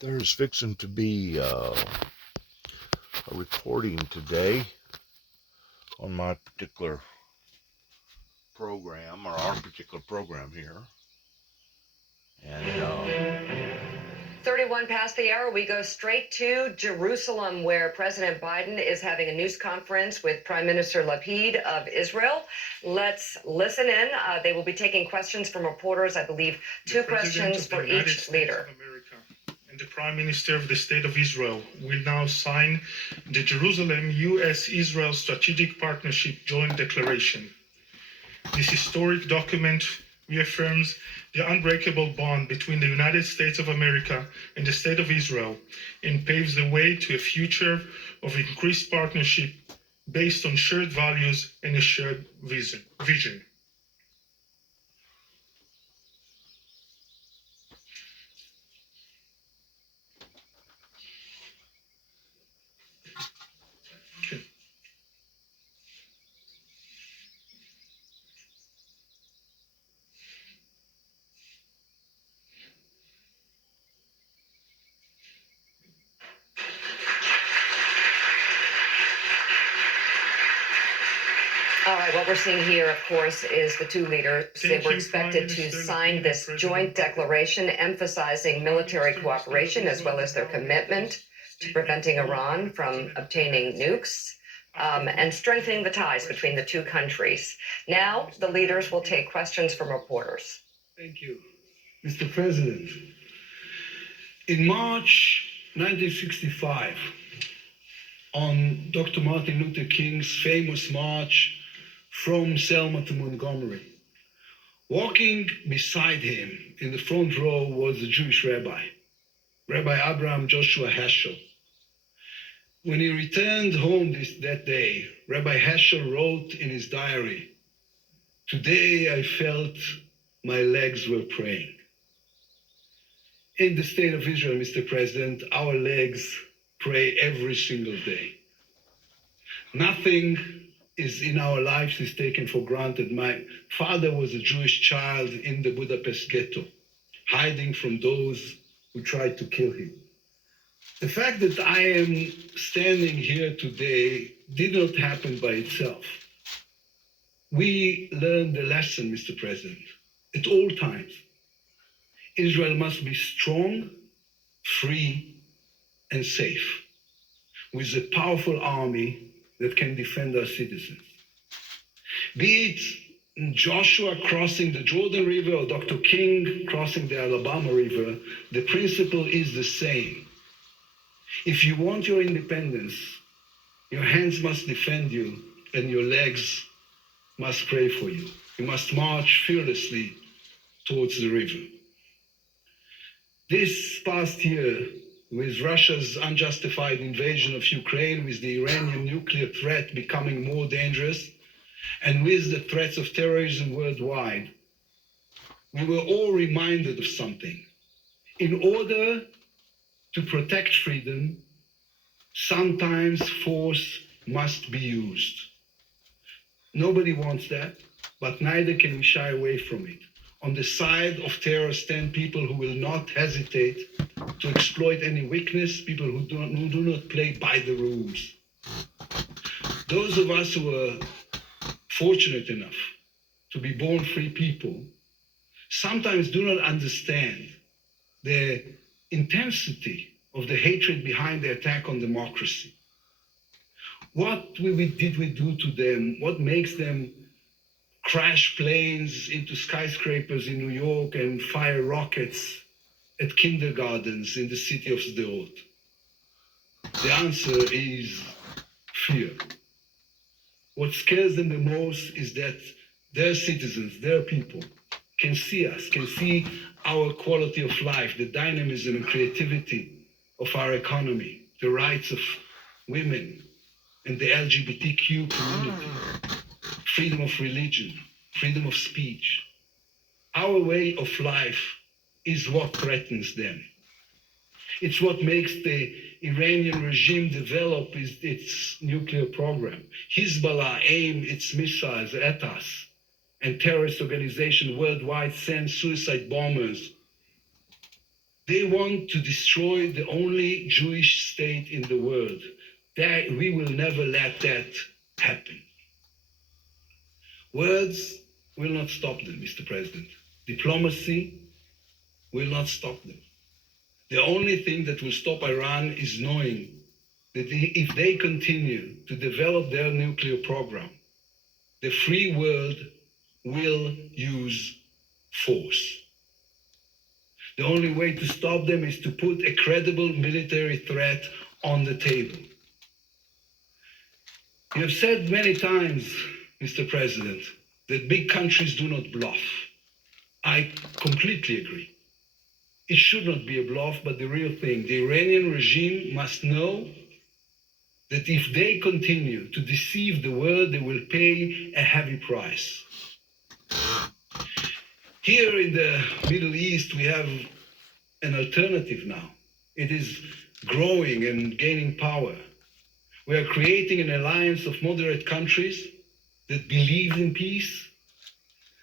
There's fixing to be a recording today on my particular program, or our particular program here. And 31 past the hour, we go straight to Jerusalem, where President Biden is having a news conference with Prime Minister Lapid of Israel. Let's listen in. They will be taking questions from reporters, I believe, two questions for each leader. And the Prime Minister of the State of Israel will now sign the Jerusalem U.S.-Israel Strategic Partnership Joint Declaration. This historic document reaffirms the unbreakable bond between the United States of America and the State of Israel and paves the way to a future of increased partnership based on shared values and a shared vision. All right, what we're seeing here, of course, is the two leaders. They were expected to sign this joint declaration emphasizing military cooperation as well as their commitment to preventing Iran from obtaining nukes and strengthening the ties between the two countries. Now, the leaders will take questions from reporters. Thank you. Mr. President, in March 1965, on Dr. Martin Luther King's famous march from Selma to Montgomery, walking beside him in the front row was a Jewish rabbi, Rabbi Abraham Joshua Heschel. When he returned home that day, Rabbi Heschel wrote in his diary, "Today I felt my legs were praying." In the state of Israel, Mr. President, our legs pray every single day. Nothing is in our lives is taken for granted. My father was a Jewish child in the Budapest ghetto, hiding from those who tried to kill him. The fact that I am standing here today did not happen by itself. We learned the lesson, Mr. President, at all times. Israel must be strong, free, and safe, with a powerful army that can defend our citizens. Be it Joshua crossing the Jordan River or Dr. King crossing the Alabama River, the principle is the same. If you want your independence, your hands must defend you and your legs must pray for you. You must march fearlessly towards the river. This past year, with Russia's unjustified invasion of Ukraine, with the Iranian nuclear threat becoming more dangerous, and with the threats of terrorism worldwide, we were all reminded of something. In order to protect freedom, sometimes force must be used. Nobody wants that, but neither can we shy away from it. On the side of terror stand people who will not hesitate to exploit any weakness, people who do not play by the rules. Those of us who are fortunate enough to be born free people sometimes do not understand the intensity of the hatred behind the attack on democracy. What did we do to them? What makes them crash planes into skyscrapers in New York and fire rockets at kindergartens in the city of Sderot? The answer is fear. What scares them the most is that their citizens, their people, can see us, can see our quality of life, the dynamism and creativity of our economy, the rights of women and the LGBTQ community, freedom of religion, freedom of speech. Our way of life is what threatens them. It's what makes the Iranian regime develop its nuclear program. Hezbollah aim its missiles at us, and terrorist organizations worldwide send suicide bombers They want to destroy the only Jewish state in the world. We will never let that happen. Words will not stop them, Mr. President. Diplomacy will not stop them. The only thing that will stop Iran is knowing that if they continue to develop their nuclear program, the free world will use force. The only way to stop them is to put a credible military threat on the table. You have said many times, Mr. President, that big countries do not bluff. I completely agree. It should not be a bluff, but the real thing. The Iranian regime must know that if they continue to deceive the world, they will pay a heavy price. Here in the Middle East, we have an alternative now. It is growing and gaining power. We are creating an alliance of moderate countries that believe in peace,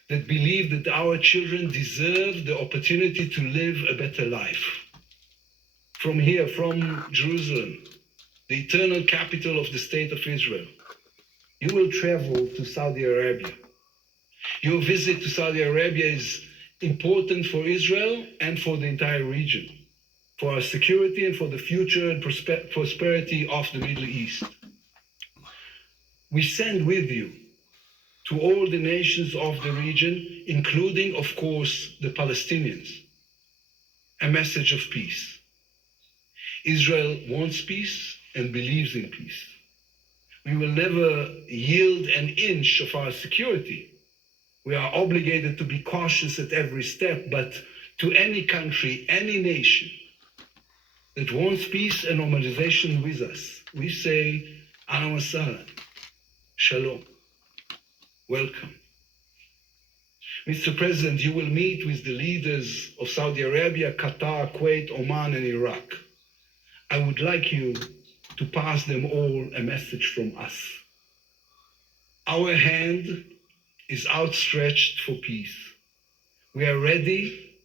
that believe that our children deserve the opportunity to live a better life. From here, from Jerusalem, the eternal capital of the state of Israel, you will travel to Saudi Arabia. Your visit to Saudi Arabia is important for Israel and for the entire region, for our security and for the future and prosperity of the Middle East. We send with you to all the nations of the region, including, of course, the Palestinians, a message of peace. Israel wants peace and believes in peace. We will never yield an inch of our security. We are obligated to be cautious at every step, but to any country, any nation that wants peace and normalization with us, we say, Ahlan wa sahlan, shalom, welcome. Mr. President, you will meet with the leaders of Saudi Arabia, Qatar, Kuwait, Oman, and Iraq. I would like you to pass them all a message from us. Our hand is outstretched for peace. We are ready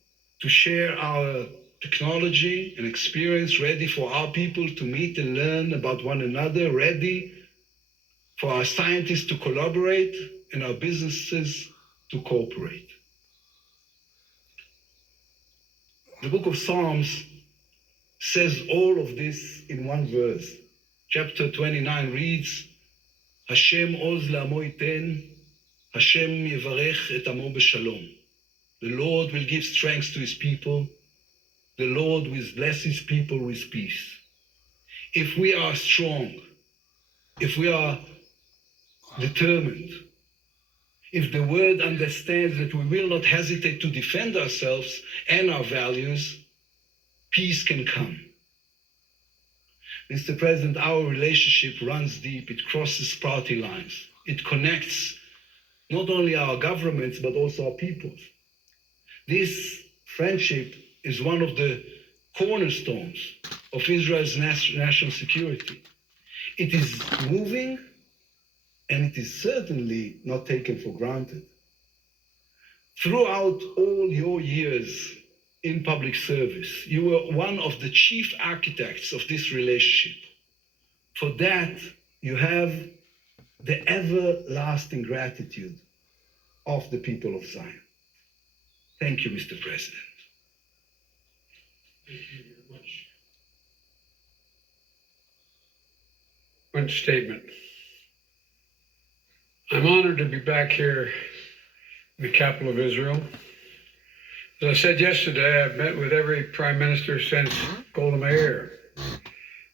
to share our technology and experience, ready for our people to meet and learn about one another, ready for our scientists to collaborate and our businesses to cooperate. The book of Psalms says all of this in one verse. Chapter 29 reads, Hashem oz la'amo yiten, Hashem yevarech et amo b'shalom. The Lord will give strength to his people. The Lord will bless his people with peace. If we are strong, if we are determined, if the world understands that we will not hesitate to defend ourselves and our values, peace can come. Mr. President, our relationship runs deep. It crosses party lines. It connects not only our governments, but also our peoples. This friendship is one of the cornerstones of Israel's national security. It is moving, and it is certainly not taken for granted. Throughout all your years in public service, you were one of the chief architects of this relationship. For that, you have the everlasting gratitude of the people of Zion. Thank you, Mr. President. Thank you very much. One statement. I'm honored to be back here in the capital of Israel. As I said yesterday, I've met with every prime minister since Golda Meir.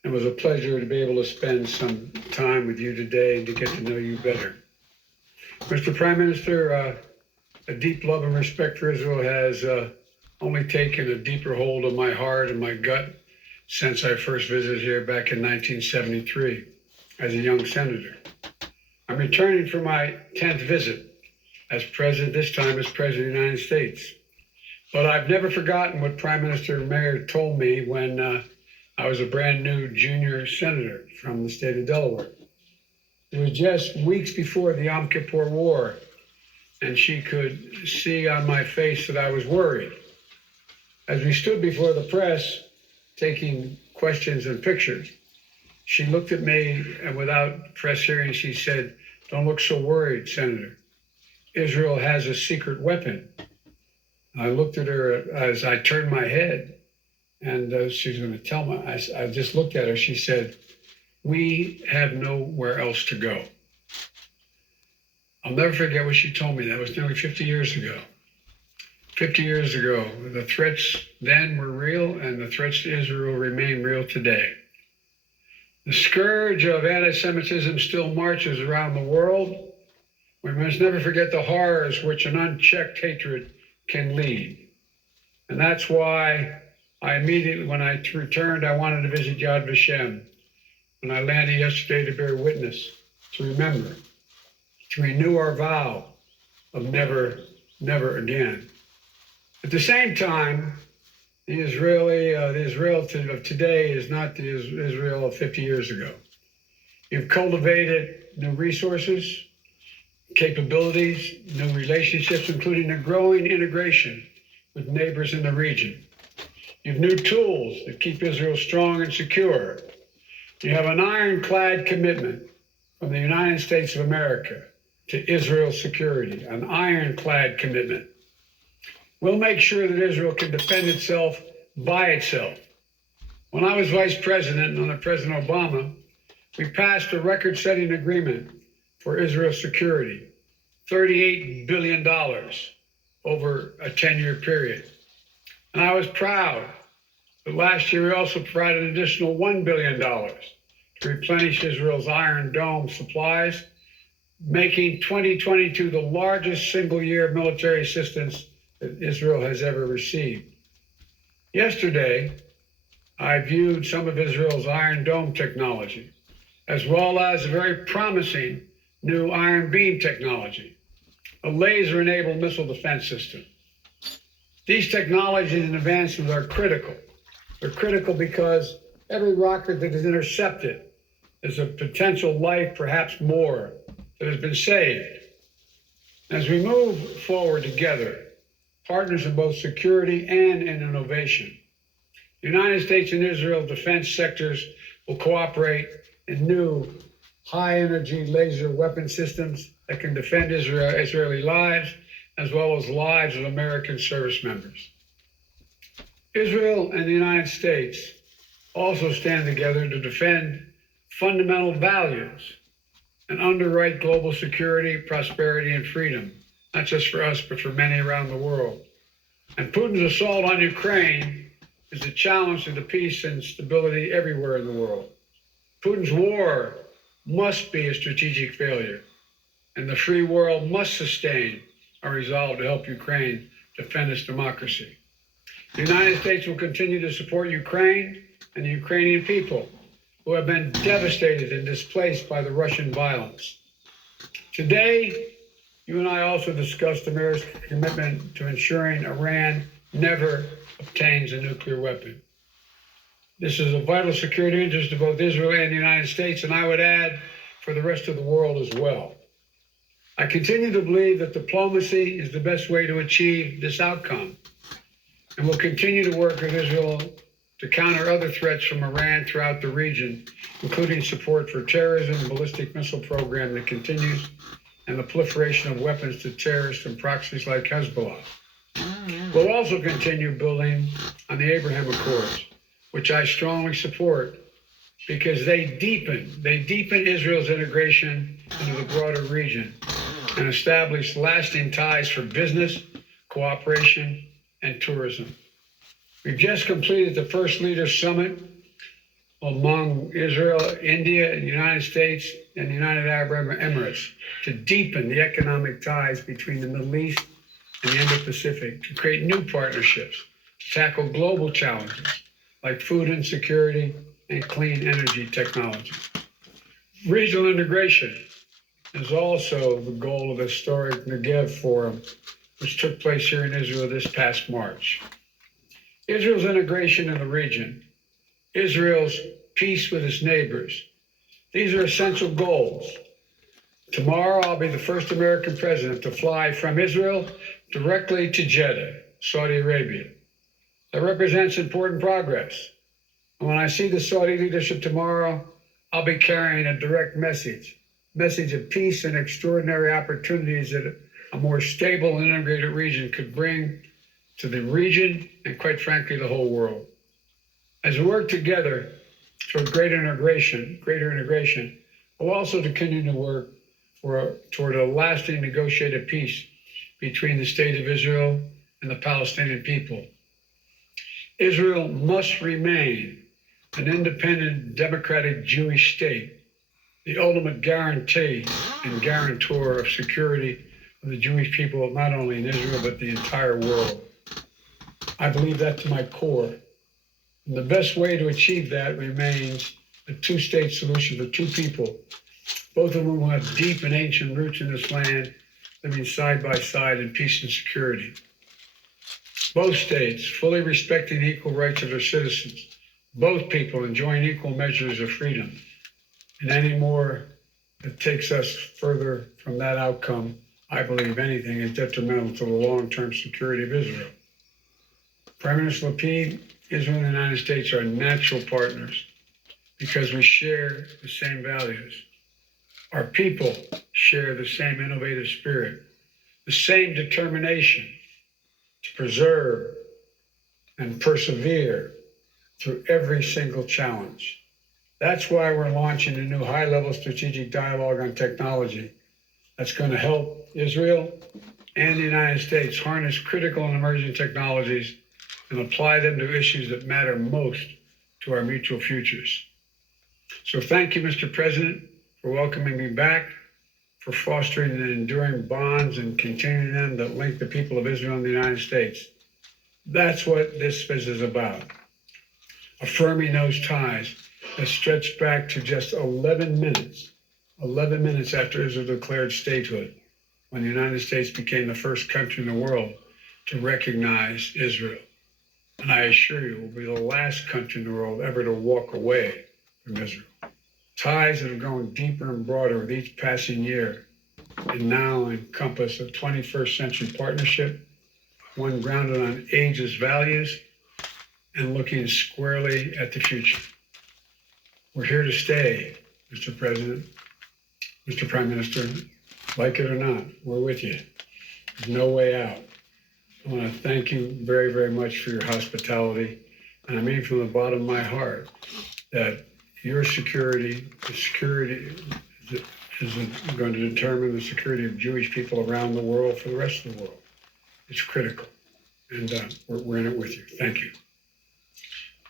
It was a pleasure to be able to spend some time with you today and to get to know you better. Mr. Prime Minister, a deep love and respect for Israel has only taken a deeper hold of my heart and my gut since I first visited here back in 1973 as a young senator. I'm returning for my 10th visit as president, this time as president of the United States. But I've never forgotten what Prime Minister Meir told me when I was a brand new junior senator from the state of Delaware. It was just weeks before the Yom Kippur War, and she could see on my face that I was worried. As we stood before the press taking questions and pictures, she looked at me and without press hearing, she said, "Don't look so worried, Senator. Israel has a secret weapon." I looked at her as I turned my head, and she's going to tell me. I just looked at her. She said, "We have nowhere else to go." I'll never forget what she told me. That was nearly 50 years ago. 50 years ago, the threats then were real, and the threats to Israel remain real today. The scourge of anti-Semitism still marches around the world. We must never forget the horrors which an unchecked hatred can lead. And that's why I immediately, when I returned, I wanted to visit Yad Vashem. When I landed yesterday to bear witness, to remember, to renew our vow of never, never again. At the same time, the Israel of today is not the Israel of 50 years ago. You've cultivated new resources, capabilities, new relationships, including a growing integration with neighbors in the region. You have new tools that keep Israel strong and secure. You have an ironclad commitment from the United States of America to Israel's security, an ironclad commitment. We'll make sure that Israel can defend itself by itself. When I was vice president under President Obama, we passed a record-setting agreement for Israel's security, $38 billion over a 10-year period. And I was proud that last year we also provided an additional $1 billion to replenish Israel's Iron Dome supplies, making 2022 the largest single-year military assistance that Israel has ever received. Yesterday, I viewed some of Israel's Iron Dome technology, as well as a very promising new Iron Beam technology, a laser-enabled missile defense system. These technologies and advancements are critical. They're critical because every rocket that is intercepted is a potential life, perhaps more, that has been saved. As we move forward together, partners in both security and in innovation, the United States and Israel defense sectors will cooperate in new high-energy laser weapon systems that can defend Israeli lives, as well as lives of American service members. Israel and the United States also stand together to defend fundamental values and underwrite global security, prosperity, and freedom, not just for us, but for many around the world. And Putin's assault on Ukraine is a challenge to the peace and stability everywhere in the world. Putin's war must be a strategic failure, and the free world must sustain our resolve to help Ukraine defend its democracy. The United States will continue to support Ukraine and the Ukrainian people who have been devastated and displaced by the Russian violence. Today, you and I also discussed America's commitment to ensuring Iran never obtains a nuclear weapon. This is a vital security interest of both Israel and the United States, and I would add, for the rest of the world as well. I continue to believe that diplomacy is the best way to achieve this outcome, and will continue to work with Israel to counter other threats from Iran throughout the region, including support for terrorism, the ballistic missile program that continues, and the proliferation of weapons to terrorists and proxies like Hezbollah. We'll also continue building on the Abraham Accords, which I strongly support because they deepen Israel's integration into the broader region and establish lasting ties for business, cooperation, and tourism. We've just completed the first leaders summit among Israel, India, and the United States and the United Arab Emirates to deepen the economic ties between the Middle East and the Indo-Pacific, to create new partnerships, to tackle global challenges like food insecurity and clean energy technology. Regional integration is also the goal of the historic Negev Forum, which took place here in Israel this past March. Israel's integration in the region, Israel's peace with its neighbors, these are essential goals. Tomorrow, I'll be the first American president to fly from Israel directly to Jeddah, Saudi Arabia. That represents important progress. And when I see the Saudi leadership tomorrow, I'll be carrying a direct message of peace and extraordinary opportunities that a more stable and integrated region could bring to the region and, quite frankly, the whole world. As we work together toward greater integration, we'll also continue to work toward a lasting negotiated peace between the State of Israel and the Palestinian people. Israel must remain an independent, democratic Jewish state, the ultimate guarantee and guarantor of security of the Jewish people, not only in Israel, but the entire world. I believe that to my core. And the best way to achieve that remains a two-state solution for two people, both of whom have deep and ancient roots in this land, living side by side in peace and security. Both states fully respecting the equal rights of their citizens, both people enjoying equal measures of freedom. And any more that takes us further from that outcome, I believe anything is detrimental to the long-term security of Israel. Prime Minister Lapid, Israel and the United States are natural partners because we share the same values. Our people share the same innovative spirit, the same determination to preserve and persevere through every single challenge. That's why we're launching a new high-level strategic dialogue on technology that's going to help Israel and the United States harness critical and emerging technologies and apply them to issues that matter most to our mutual futures. So thank you, Mr. President, for welcoming me back, for fostering the enduring bonds and continuing them that link the people of Israel and the United States. That's what this is about. Affirming those ties that stretch back to just 11 minutes after Israel declared statehood, when the United States became the first country in the world to recognize Israel. And I assure you, we'll be the last country in the world ever to walk away from Israel. Ties that have grown deeper and broader with each passing year and now encompass a 21st century partnership, one grounded on ageless values and looking squarely at the future. We're here to stay, Mr. President, Mr. Prime Minister. Like it or not, we're with you. There's no way out. I want to thank you very, very much for your hospitality. And I mean from the bottom of my heart that your security, the security is going to determine the security of Jewish people around the world for the rest of the world. It's critical. And we're in it with you. Thank you.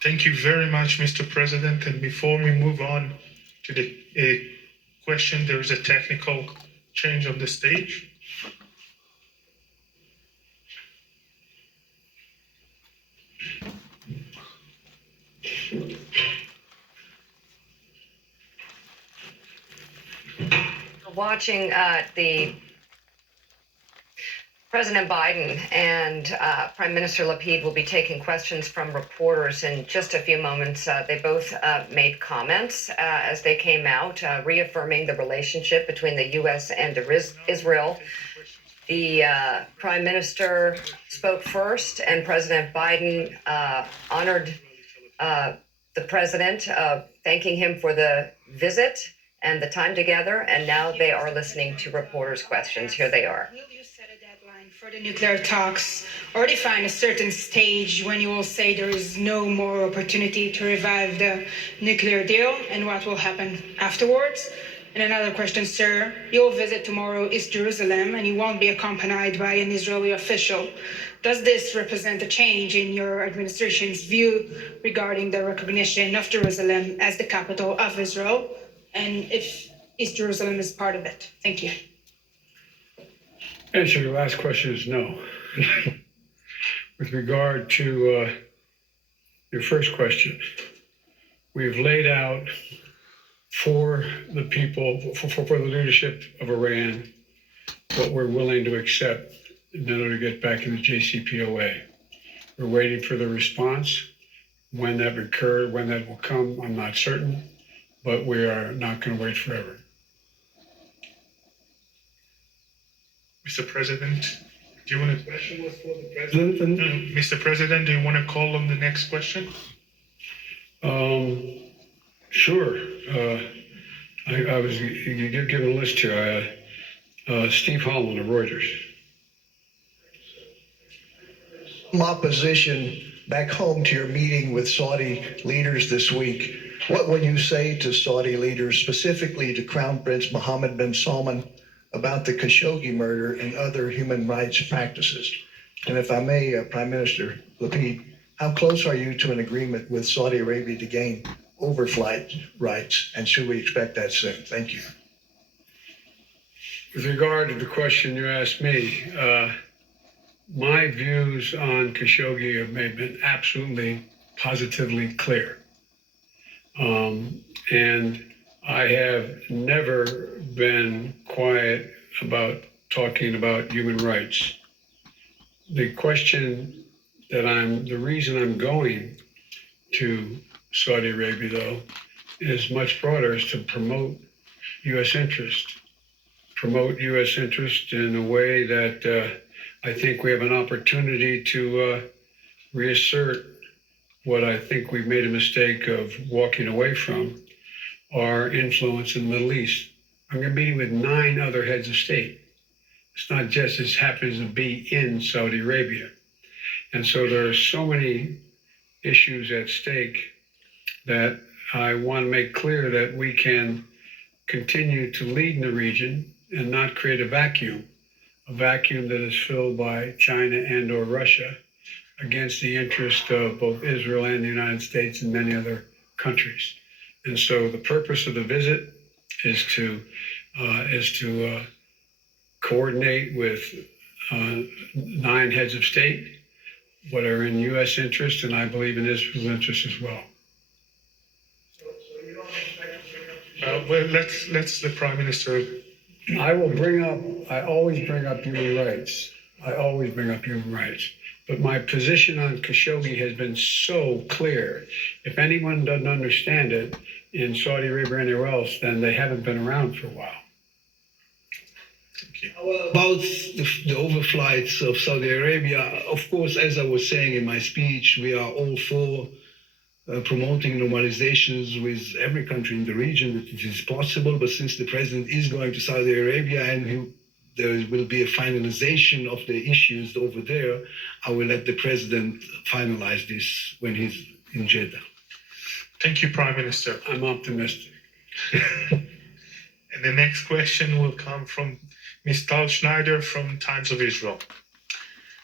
Thank you very much, Mr. President. And before we move on to the question, there is a technical change on the stage. Watching the President Biden and Prime Minister Lapid will be taking questions from reporters in just a few moments. They both made comments as they came out, reaffirming the relationship between the U.S. and Israel. The Prime Minister spoke first, and President Biden honored the President, thanking him for the visit and the time together. And now they are listening to reporters' questions. Here they are. For the nuclear talks, or define a certain stage when you will say there is no more opportunity to revive the nuclear deal, and what will happen afterwards? And another question, sir, your visit tomorrow is Jerusalem, and you won't be accompanied by an Israeli official. Does this represent a change in your administration's view regarding the recognition of Jerusalem as the capital of Israel, and if East Jerusalem is part of it? Thank you. Answer to your last question is no. With regard to your first question, we've laid out for the people, for the leadership of Iran, what we're willing to accept in order to get back in the JCPOA. We're waiting for the response. When that occurs, when that will come, I'm not certain, but we are not going to wait forever. Mr. President, Do you want to, Question was for the president. And Mr. President, do you want to call on the next question? Sure. I was given a list here. Steve Holland of Reuters. Some opposition back home to your meeting with Saudi leaders this week. What will you say to Saudi leaders, specifically to Crown Prince Mohammed bin Salman, about the Khashoggi murder and other human rights practices? And if I may, Prime Minister Lapid, how close are you to an agreement with Saudi Arabia to gain overflight rights? And should we expect that soon? Thank you. With regard to the question you asked me, my views on Khashoggi have been absolutely, positively clear. And I have never been quiet about talking about human rights. The reason I'm going to Saudi Arabia, though, is much broader, is to promote U.S. interest. Promote U.S. interest in a way that I think we have an opportunity to reassert what I think we've made a mistake of walking away from, our influence in the Middle East. I'm going to be meeting with 9 other heads of state. It's not just this happens to be in Saudi Arabia. And so there are so many issues at stake that I want to make clear that we can continue to lead in the region and not create a vacuum that is filled by China and or Russia against the interest of both Israel and the United States and many other countries. And so the purpose of the visit is to coordinate with 9 heads of state what are in U.S. interest, and I believe in Israel's interest as well. Well, let's the Prime Minister. I always bring up human rights. But my position on Khashoggi has been so clear. If anyone doesn't understand it in Saudi Arabia or anywhere else, then they haven't been around for a while. about the overflights of Saudi Arabia, of course, as I was saying in my speech, we are all for promoting normalizations with every country in the region that it is possible. But since the president is going to Saudi Arabia and there will be a finalization of the issues over there, I will let the president finalize this when he's in Jeddah. Thank you, Prime Minister. I'm optimistic. And the next question will come from Ms. Tal Schneider from Times of Israel.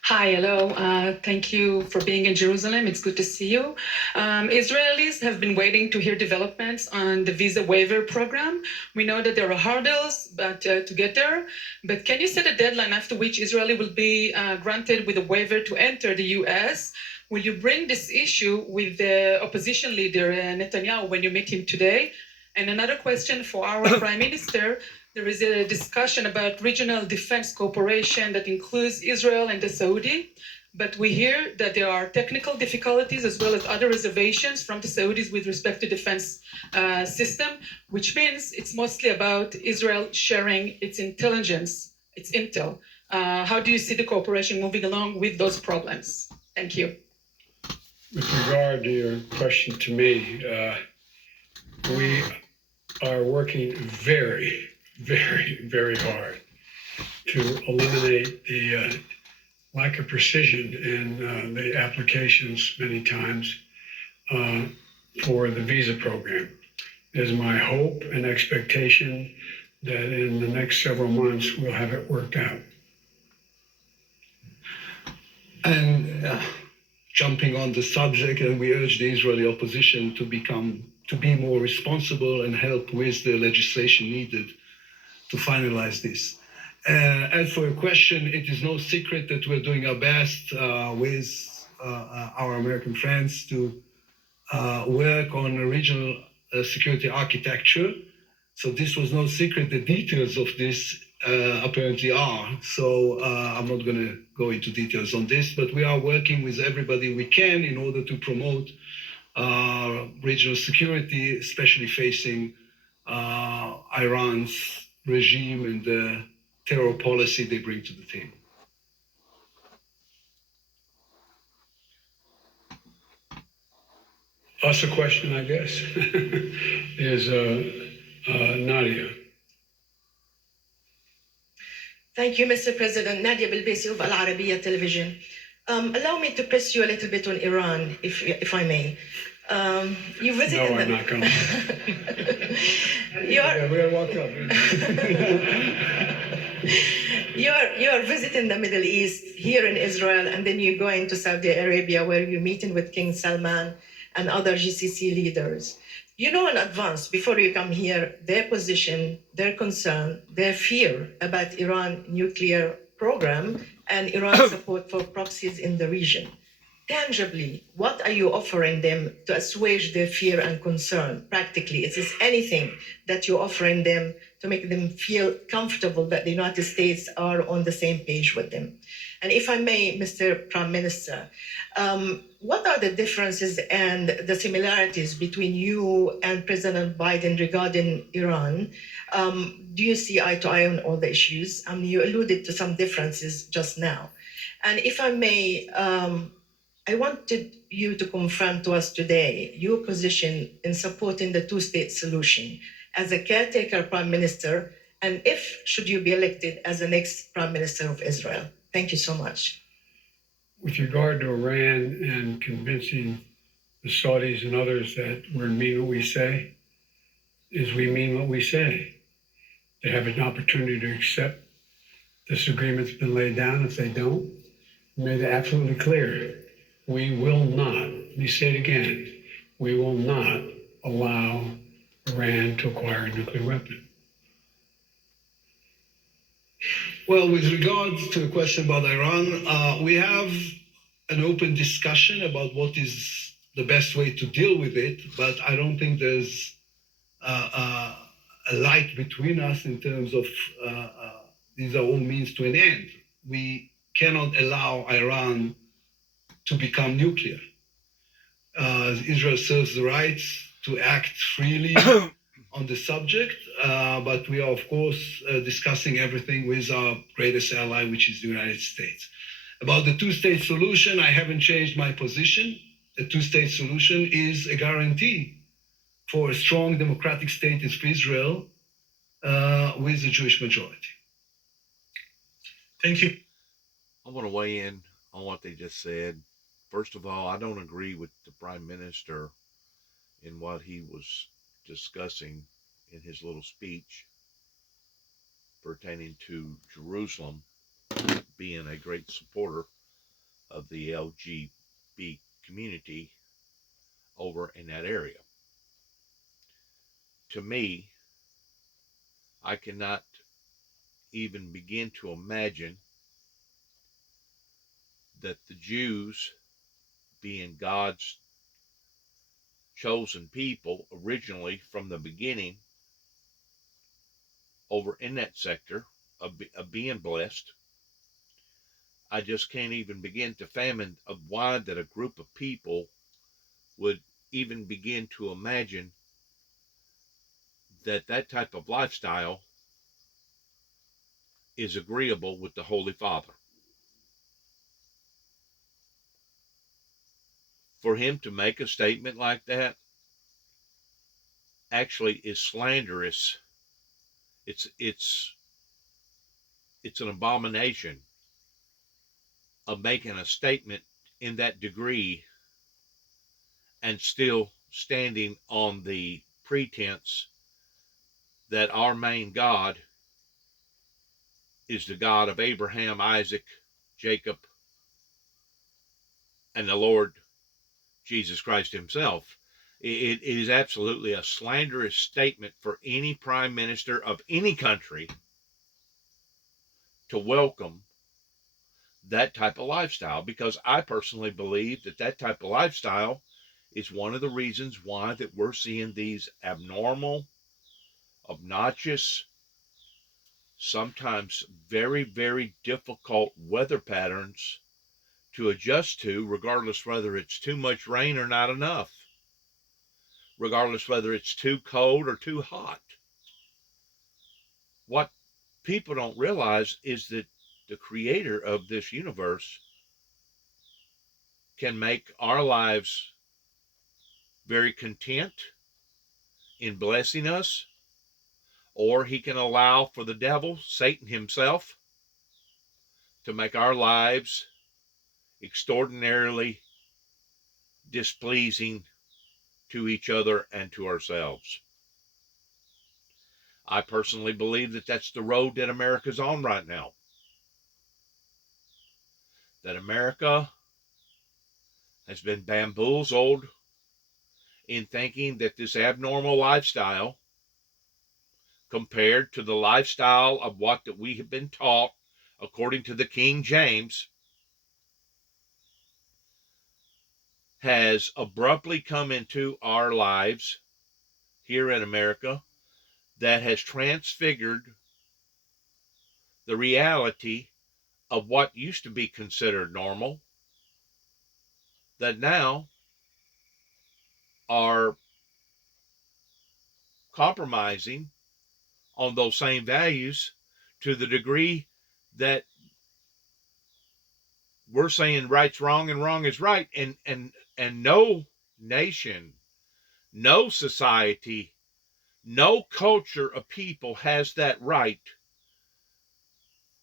Hi, hello. Thank you for being in Jerusalem. It's good to see you. Israelis have been waiting to hear developments on the visa waiver program. We know that there are hurdles to get there, but can you set a deadline after which Israeli will be granted with a waiver to enter the U.S.? Will you bring this issue with the opposition leader, Netanyahu, when you meet him today? And another question for our Prime Minister. There is a discussion about regional defense cooperation that includes Israel and the Saudi, but we hear that there are technical difficulties as well as other reservations from the Saudis with respect to defense system, which means it's mostly about Israel sharing its intelligence, its intel. How do you see the cooperation moving along with those problems? Thank you. With regard to your question to me, we are working very, very hard to eliminate the lack of precision in the applications many times for the visa program. It is my hope and expectation that in the next several months we'll have it worked out. And jumping on the subject, and we urge the Israeli opposition to be more responsible and help with the legislation needed to finalize this. As for your question, it is no secret that we're doing our best with our American friends to work on a regional security architecture. So this was no secret. The details of this apparently are. So I'm not going to go into details on this, but we are working with everybody we can in order to promote regional security, especially facing Iran's regime and the terror policy they bring to the table. us a question, I guess, is Nadia. Thank you, Mr. President. Nadia Bilbesi of Al Arabiya Television. Allow me to press you a little bit on Iran, if I may. You visited. No, I'm not going to. Yeah, we got to walk up. You're visiting the Middle East here in Israel, and then you're going to Saudi Arabia, where you're meeting with King Salman and other GCC leaders. You know in advance, before you come here, their position, their concern, their fear about Iran nuclear program and Iran's support for proxies in the region. Tangibly, what are you offering them to assuage their fear and concern? Practically, is this anything that you're offering them to make them feel comfortable that the United States are on the same page with them? And if I may, Mr. Prime Minister, what are the differences and the similarities between you and President Biden regarding Iran? Do you see eye to eye on all the issues? You alluded to some differences just now. And if I may, I wanted you to confirm to us today your position in supporting the two-state solution as a caretaker prime minister, and if should you be elected as the next prime minister of Israel. Thank you so much. With regard to Iran and convincing the Saudis and others that we mean what we say, is we mean what we say. They have an opportunity to accept this agreement's been laid down. If they don't, we made it absolutely clear. We will not, let me say it again, we will not allow Iran to acquire a nuclear weapon. Well, with regards to the question about Iran, we have an open discussion about what is the best way to deal with it, but I don't think there's a light between us in terms of these are all means to an end. We cannot allow Iran to become nuclear. Israel serves the rights to act freely on the subject, but we are, of course, discussing everything with our greatest ally, which is the United States. About the two-state solution, I haven't changed my position. A two-state solution is a guarantee for a strong democratic state of Israel with a Jewish majority. Thank you. I want to weigh in on what they just said. First of all, I don't agree with the Prime Minister in what he was discussing in his little speech pertaining to Jerusalem being a great supporter of the LGBT community over in that area. To me, I cannot even begin to imagine that the Jews, being God's chosen people originally from the beginning over in that sector of being blessed, I just can't even begin to fathom why that a group of people would even begin to imagine that that type of lifestyle is agreeable with the Holy Father. For him to make a statement like that actually is slanderous. It's an abomination of making a statement in that degree and still standing on the pretense that our main God is the God of Abraham, Isaac, Jacob, and the Lord Jesus Christ himself. It is absolutely a slanderous statement for any prime minister of any country to welcome that type of lifestyle, because I personally believe that that type of lifestyle is one of the reasons why that we're seeing these abnormal, obnoxious, sometimes very, very difficult weather patterns to adjust to, regardless whether it's too much rain or not enough, regardless whether it's too cold or too hot. What people don't realize is that the creator of this universe can make our lives very content in blessing us, or he can allow for the devil, Satan himself, to make our lives extraordinarily displeasing to each other and to ourselves. I personally believe that that's the road that America's on right now. That America has been bamboozled in thinking that this abnormal lifestyle, compared to the lifestyle of what that we have been taught according to the King James, has abruptly come into our lives here in America, that has transfigured the reality of what used to be considered normal, that now are compromising on those same values to the degree that we're saying right's wrong and wrong is right, and no nation, no society, no culture of people has that right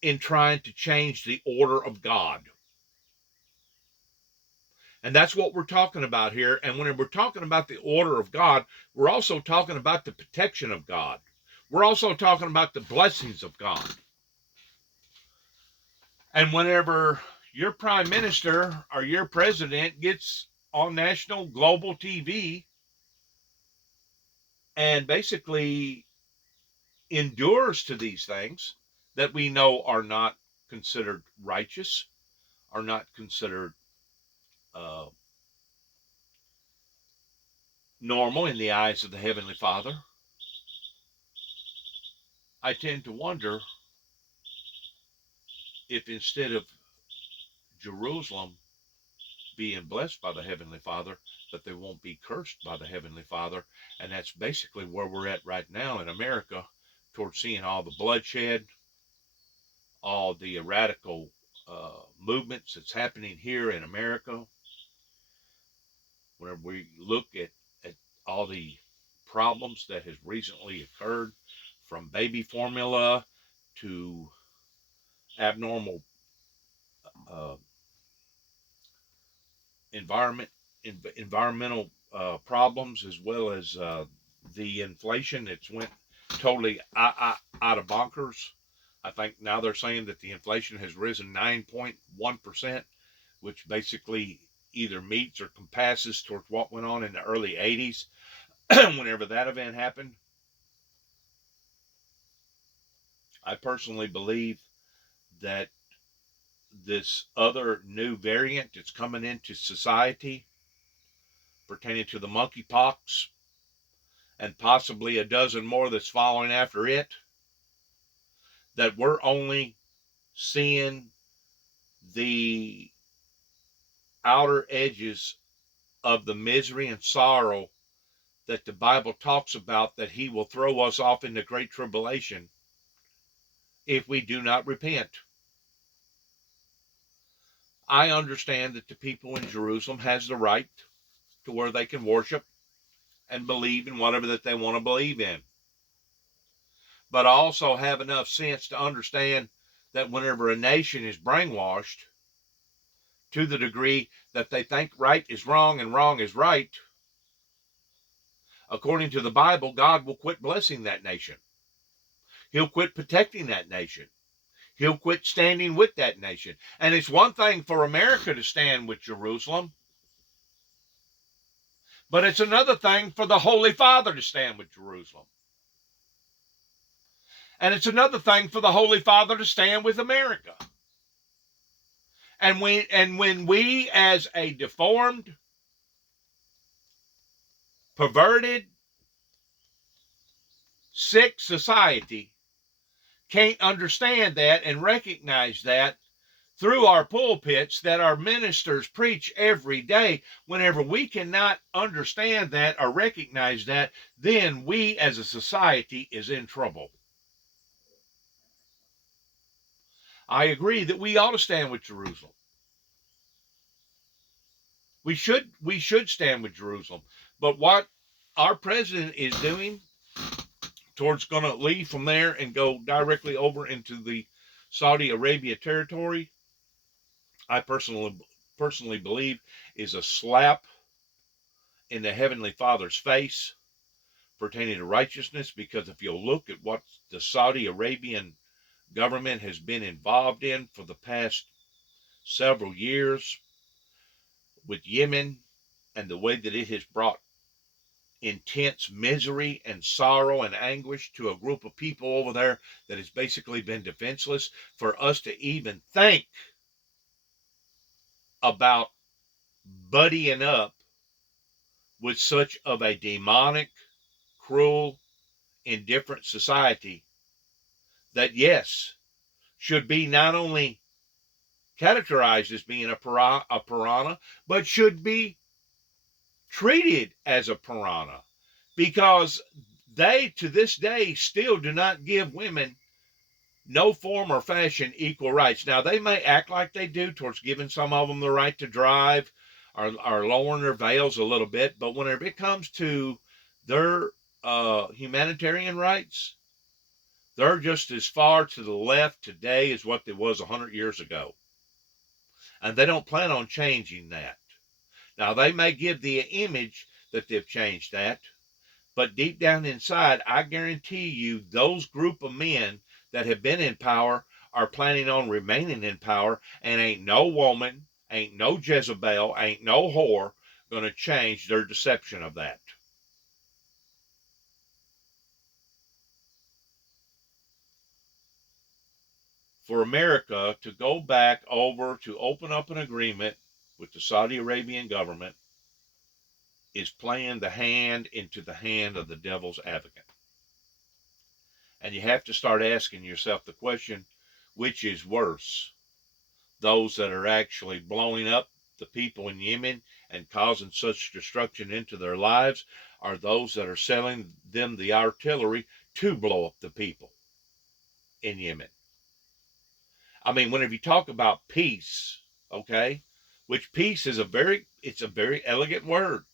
in trying to change the order of God. And that's what we're talking about here. And when we're talking about the order of God, we're also talking about the protection of God. We're also talking about the blessings of God. And whenever your prime minister or your president gets on national global TV and basically endures to these things that we know are not considered righteous, are not considered normal in the eyes of the Heavenly Father, I tend to wonder if instead of Jerusalem being blessed by the Heavenly Father, that they won't be cursed by the Heavenly Father. And that's basically where we're at right now in America, towards seeing all the bloodshed, all the radical movements that's happening here in America. Whenever we look at all the problems that has recently occurred, from baby formula to abnormal environmental problems, as well as the inflation that's went totally out of bonkers. I think now they're saying that the inflation has risen 9.1%, which basically either meets or compasses towards what went on in the early 80s whenever that event happened. I personally believe that this other new variant that's coming into society pertaining to the monkeypox, and possibly a dozen more that's following after it, that we're only seeing the outer edges of the misery and sorrow that the Bible talks about, that he will throw us off into great tribulation if we do not repent. I understand that the people in Jerusalem has the right to where they can worship and believe in whatever that they want to believe in. But I also have enough sense to understand that whenever a nation is brainwashed to the degree that they think right is wrong and wrong is right, according to the Bible, God will quit blessing that nation. He'll quit protecting that nation. He'll quit standing with that nation. And it's one thing for America to stand with Jerusalem, but it's another thing for the Holy Father to stand with Jerusalem. And it's another thing for the Holy Father to stand with America. And when we, as a deformed, perverted, sick society, can't understand that and recognize that through our pulpits that our ministers preach every day, whenever we cannot understand that or recognize that, then we as a society is in trouble. I agree that we ought to stand with Jerusalem. We should stand with Jerusalem. But what our president is doing towards going to leave from there and go directly over into the Saudi Arabia territory, I personally believe is a slap in the Heavenly Father's face pertaining to righteousness, because if you'll look at what the Saudi Arabian government has been involved in for the past several years with Yemen, and the way that it has brought intense misery and sorrow and anguish to a group of people over there that has basically been defenseless, for us to even think about buddying up with such of a demonic, cruel, indifferent society that, yes, should be not only categorized as being a piranha, but should be treated as a piranha, because they, to this day, still do not give women no form or fashion equal rights. Now, they may act like they do towards giving some of them the right to drive, or lowering their veils a little bit, but whenever it comes to their humanitarian rights, they're just as far to the left today as what they was 100 years ago. And they don't plan on changing that. Now, they may give the image that they've changed that, but deep down inside, I guarantee you, those group of men that have been in power are planning on remaining in power, and ain't no woman, ain't no Jezebel, ain't no whore going to change their deception of that. For America to go back over to open up an agreement with the Saudi Arabian government is playing the hand into the hand of the devil's advocate. And you have to start asking yourself the question, which is worse? Those that are actually blowing up the people in Yemen and causing such destruction into their lives, are those that are selling them the artillery to blow up the people in Yemen? I mean, whenever you talk about peace, okay, which peace is it's a very elegant word.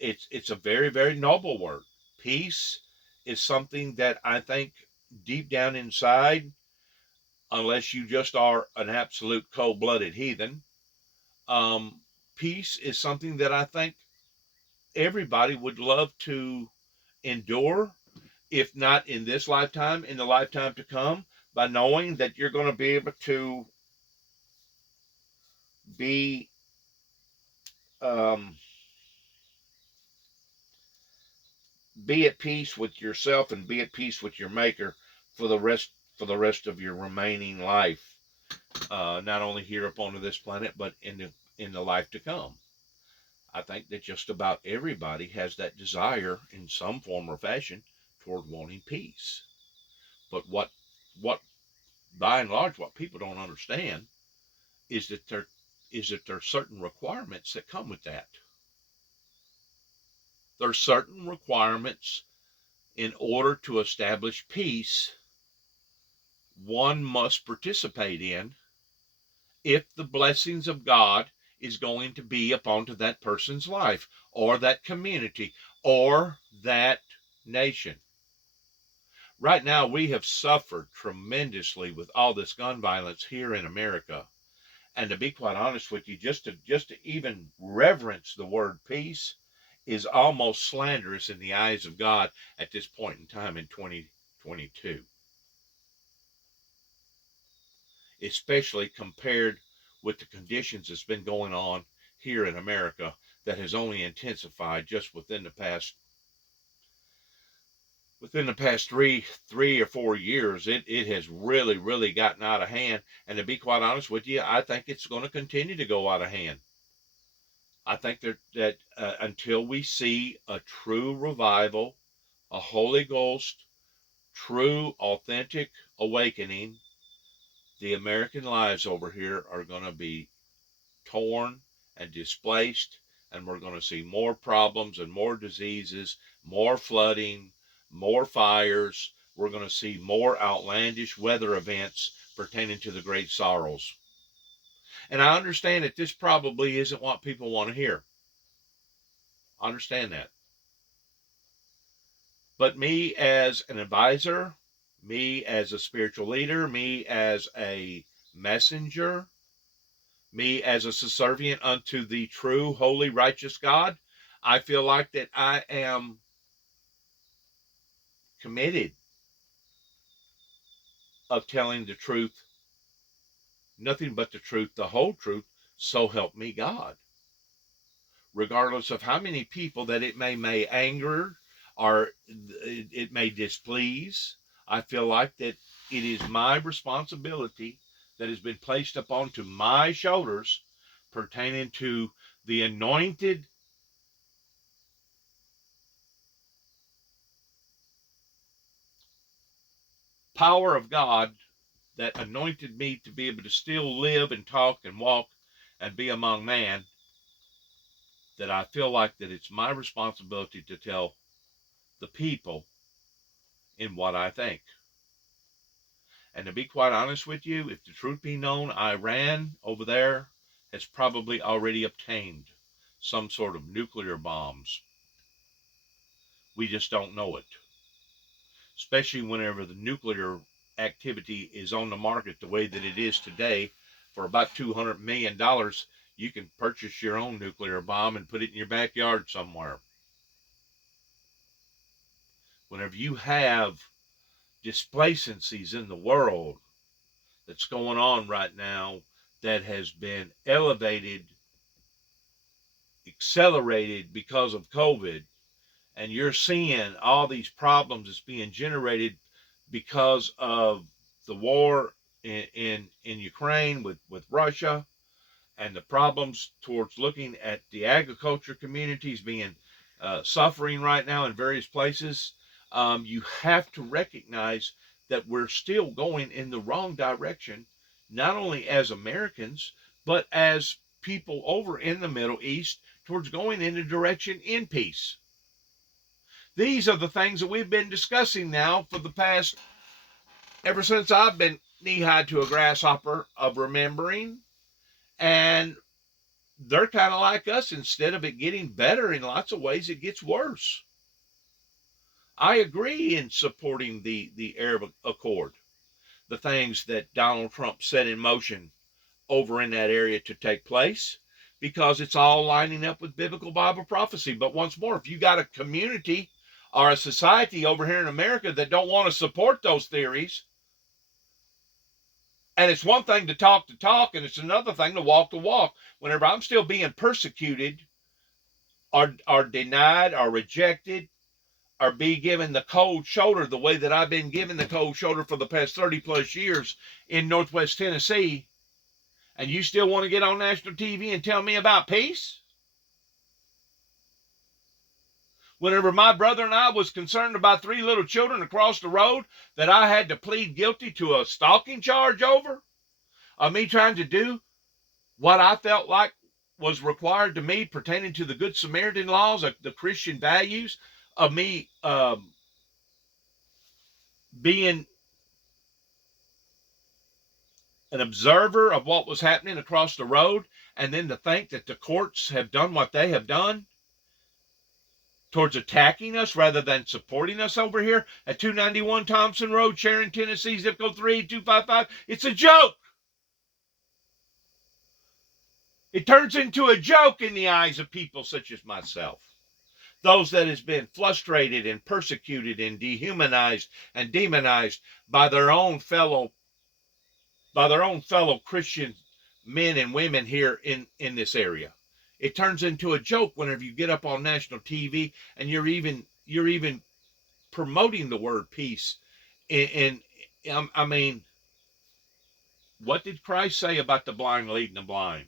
It's a very, very noble word. Peace is something that I think deep down inside, unless you just are an absolute cold-blooded heathen, peace is something that I think everybody would love to endure, if not in this lifetime, in the lifetime to come, by knowing that you're going to be able to be be at peace with yourself and be at peace with your maker for the rest of your remaining life, not only here upon this planet, but in the life to come. I think that just about everybody has that desire in some form or fashion toward wanting peace. But what by and large, what people don't understand is that there are certain requirements that come with that. There are certain requirements in order to establish peace one must participate in if the blessings of God is going to be upon to that person's life, or that community, or that nation. Right now, we have suffered tremendously with all this gun violence here in America. And to be quite honest with you, just to even reverence the word peace is almost slanderous in the eyes of God at this point in time in 2022. Especially compared with the conditions that's been going on here in America, that has only intensified just within the past 3 or 4 years. It has really gotten out of hand. And to be quite honest with you, I think it's going to continue to go out of hand. I think that until we see a true revival, a Holy Ghost, true, authentic awakening, the American lives over here are going to be torn and displaced, and we're going to see more problems and more diseases, more flooding, more fires. We're going to see more outlandish weather events pertaining to the great sorrows. And I understand that this probably isn't what people want to hear. I understand that. But me as an advisor, me as a spiritual leader, me as a messenger, me as a subservient unto the true, holy, righteous God, I feel like that I am committed of telling the truth, nothing but the truth, the whole truth, so help me God. Regardless of how many people that it may anger or it may displease, I feel like that it is my responsibility that has been placed upon to my shoulders pertaining to the anointed power of God that anointed me to be able to still live and talk and walk and be among man, that I feel like that it's my responsibility to tell the people in what I think. And to be quite honest with you, if the truth be known, Iran over there has probably already obtained some sort of nuclear bombs. We just don't know it. Especially whenever the nuclear activity is on the market the way that it is today. For about $200 million, you can purchase your own nuclear bomb and put it in your backyard somewhere. Whenever you have displacencies in the world that's going on right now that has been elevated, accelerated because of COVID, and you're seeing all these problems that's being generated because of the war in Ukraine with Russia, and the problems towards looking at the agriculture communities being suffering right now in various places, you have to recognize that we're still going in the wrong direction, not only as Americans, but as people over in the Middle East towards going in a direction in peace. These are the things that we've been discussing now for the past, ever since I've been knee-high to a grasshopper of remembering. And they're kind of like us. Instead of it getting better in lots of ways, it gets worse. I agree in supporting the Arab Accord, the things that Donald Trump set in motion over in that area to take place, because it's all lining up with biblical Bible prophecy. But once more, if you got a community or a society over here in America that don't want to support those theories, and it's one thing to talk the talk, and it's another thing to walk the walk. Whenever I'm still being persecuted or denied or rejected or be given the cold shoulder the way that I've been given the cold shoulder for the past 30 plus years in Northwest Tennessee, and you still want to get on national TV and tell me about peace? Whenever my brother and I was concerned about 3 little children across the road that I had to plead guilty to a stalking charge over, of me trying to do what I felt like was required to me pertaining to the Good Samaritan laws, the Christian values, of me being an observer of what was happening across the road, and then to think that the courts have done what they have done towards attacking us rather than supporting us over here at 291 Thompson Road, Sharon, Tennessee, zip code 38255. It's a joke. It turns into a joke in the eyes of people such as myself. Those that has been frustrated and persecuted and dehumanized and demonized by their own fellow Christian men and women here in this area. It turns into a joke whenever you get up on national TV and you're even promoting the word peace. I mean, what did Christ say about the blind leading the blind?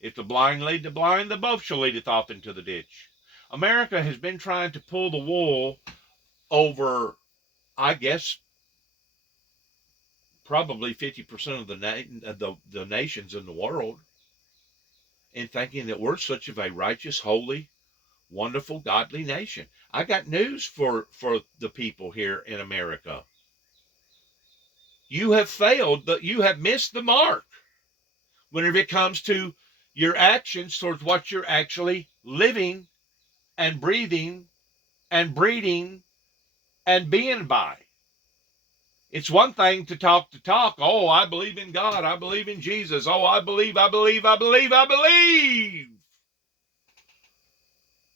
If the blind lead the blind, the both shall leadeth off into the ditch. America has been trying to pull the wool over, I guess, probably 50% of the nations in the world, in thinking that we're such of a righteous, holy, wonderful, godly nation. I got news for the people here in America. You have failed, you have missed the mark whenever it comes to your actions towards what you're actually living and breathing and breeding and being by. It's one thing to talk. Oh, I believe in God. I believe in Jesus. Oh, I believe.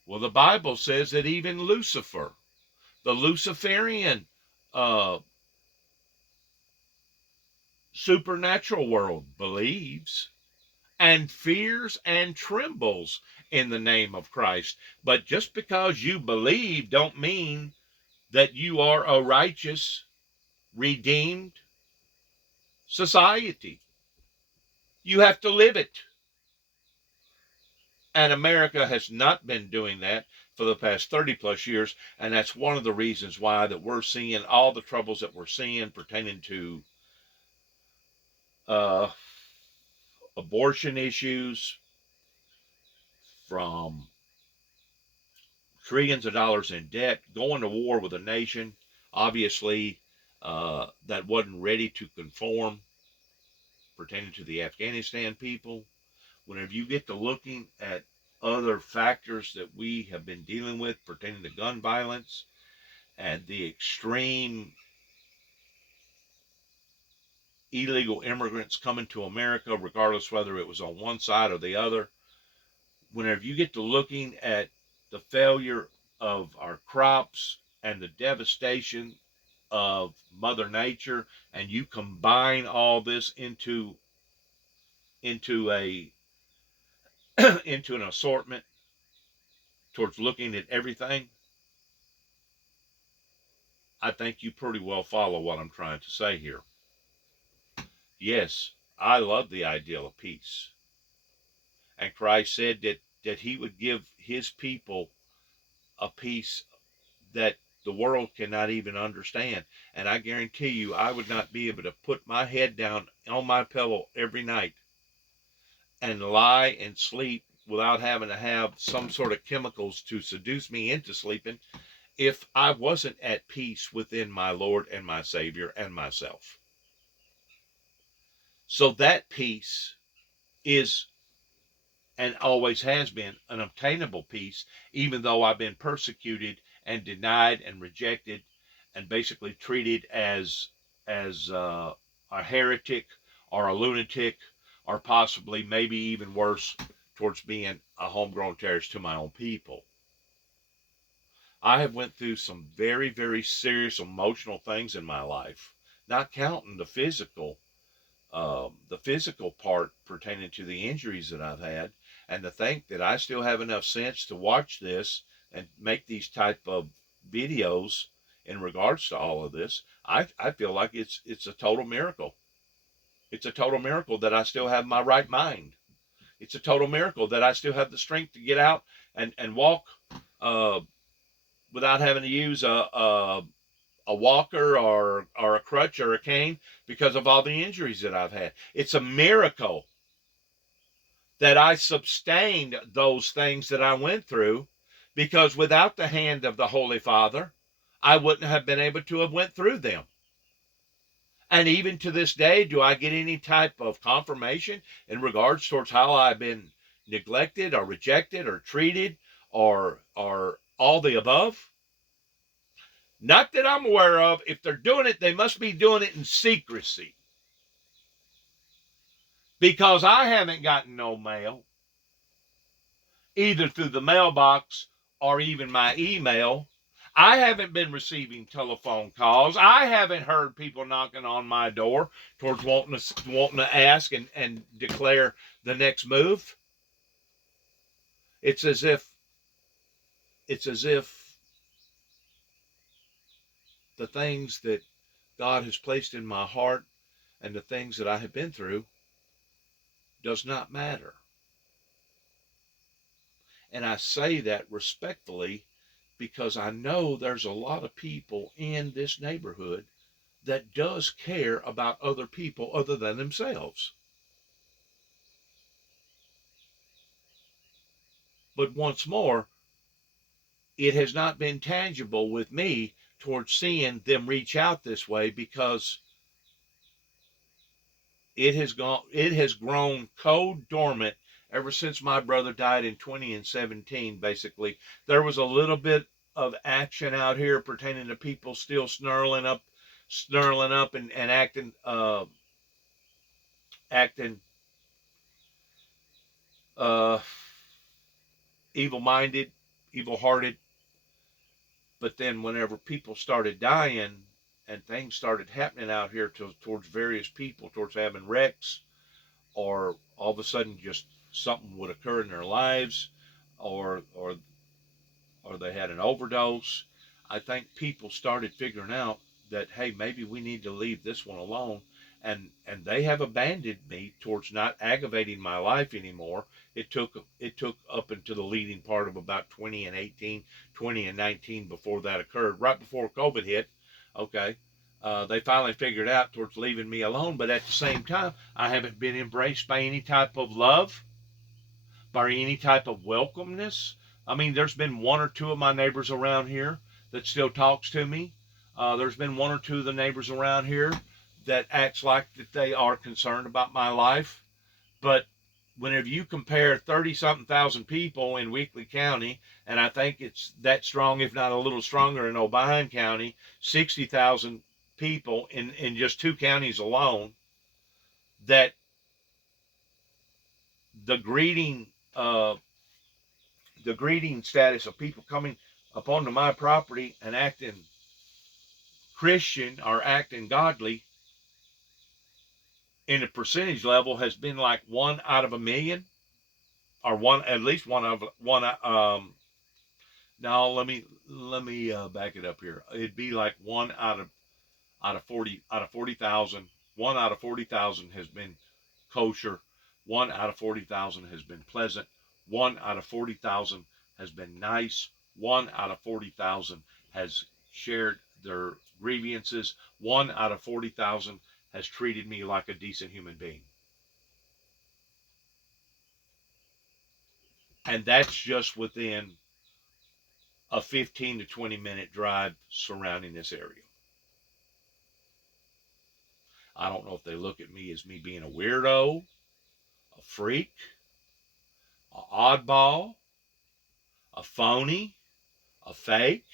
Well, the Bible says that even Lucifer, the Luciferian supernatural world, believes and fears and trembles in the name of Christ. But just because you believe don't mean that you are a righteous, redeemed society. You have to live it. And America has not been doing that for the past 30 plus years. And that's one of the reasons why that we're seeing all the troubles that we're seeing pertaining to abortion issues, from trillions of dollars in debt, going to war with a nation, obviously, that wasn't ready to conform, pertaining to the Afghanistan people. Whenever you get to looking at other factors that we have been dealing with pertaining to gun violence and the extreme illegal immigrants coming to America, regardless whether it was on one side or the other, whenever you get to looking at the failure of our crops and the devastation of Mother Nature, and you combine all this into a into an assortment towards looking at everything, I think you pretty well follow what I'm trying to say here. Yes, I love the ideal of peace. And Christ said that he would give his people a peace that the world cannot even understand. And I guarantee you, I would not be able to put my head down on my pillow every night and lie and sleep without having to have some sort of chemicals to seduce me into sleeping if I wasn't at peace within my Lord and my Savior and myself. So that peace is and always has been an obtainable peace, even though I've been persecuted and denied and rejected and basically treated as a heretic or a lunatic, or possibly maybe even worse, towards being a homegrown terrorist to my own people. I have went through some very, very serious emotional things in my life, not counting the physical part pertaining to the injuries that I've had. And to think that I still have enough sense to watch this and make these type of videos in regards to all of this, I feel like it's a total miracle. It's a total miracle that I still have my right mind. It's a total miracle that I still have the strength to get out and walk without having to use a walker or a crutch or a cane because of all the injuries that I've had. It's a miracle that I sustained those things that I went through, because without the hand of the Holy Father, I wouldn't have been able to have went through them. And even to this day, do I get any type of confirmation in regards towards how I've been neglected or rejected or treated or all the above? Not that I'm aware of. If they're doing it, they must be doing it in secrecy. Because I haven't gotten no mail, either through the mailbox or even my email. I haven't been receiving telephone calls. I haven't heard people knocking on my door towards wanting to ask and declare the next move. It's as if the things that God has placed in my heart and the things that I have been through does not matter. And I say that respectfully because I know there's a lot of people in this neighborhood that does care about other people other than themselves. But once more, it has not been tangible with me towards seeing them reach out this way, because it has grown cold dormant ever since my brother died in 2017. Basically, there was a little bit of action out here pertaining to people still snarling up and acting evil-minded, evil-hearted. But then whenever people started dying and things started happening out here towards various people, towards having wrecks, or all of a sudden just something would occur in their lives, or they had an overdose, I think people started figuring out that, hey, maybe we need to leave this one alone. And they have abandoned me towards not aggravating my life anymore. It took up into the leading part of about 2018, 2019 before that occurred, right before COVID hit. Okay, they finally figured out towards leaving me alone. But at the same time, I haven't been embraced by any type of love, by any type of welcomeness. I mean, there's been one or two of my neighbors around here that still talks to me. There's been one or two of the neighbors around here that acts like that they are concerned about my life. But whenever you compare 30-something thousand people in Weakley County, and I think it's that strong, if not a little stronger in Obion County, 60,000 people in just 2 counties alone, that the greeting status of people coming up onto my property and acting Christian or acting godly in a percentage level has been like 1 out of a million, or at least one. Now let me back it up here. It'd be like 1 out of 40,000. 1 out of 40,000 has been kosher. 1 out of 40,000 has been pleasant. 1 out of 40,000 has been nice. 1 out of 40,000 has shared their grievances. 1 out of 40,000 has treated me like a decent human being. And that's just within a 15 to 20 minute drive surrounding this area. I don't know if they look at me as me being a weirdo, a freak, an oddball, a phony, a fake.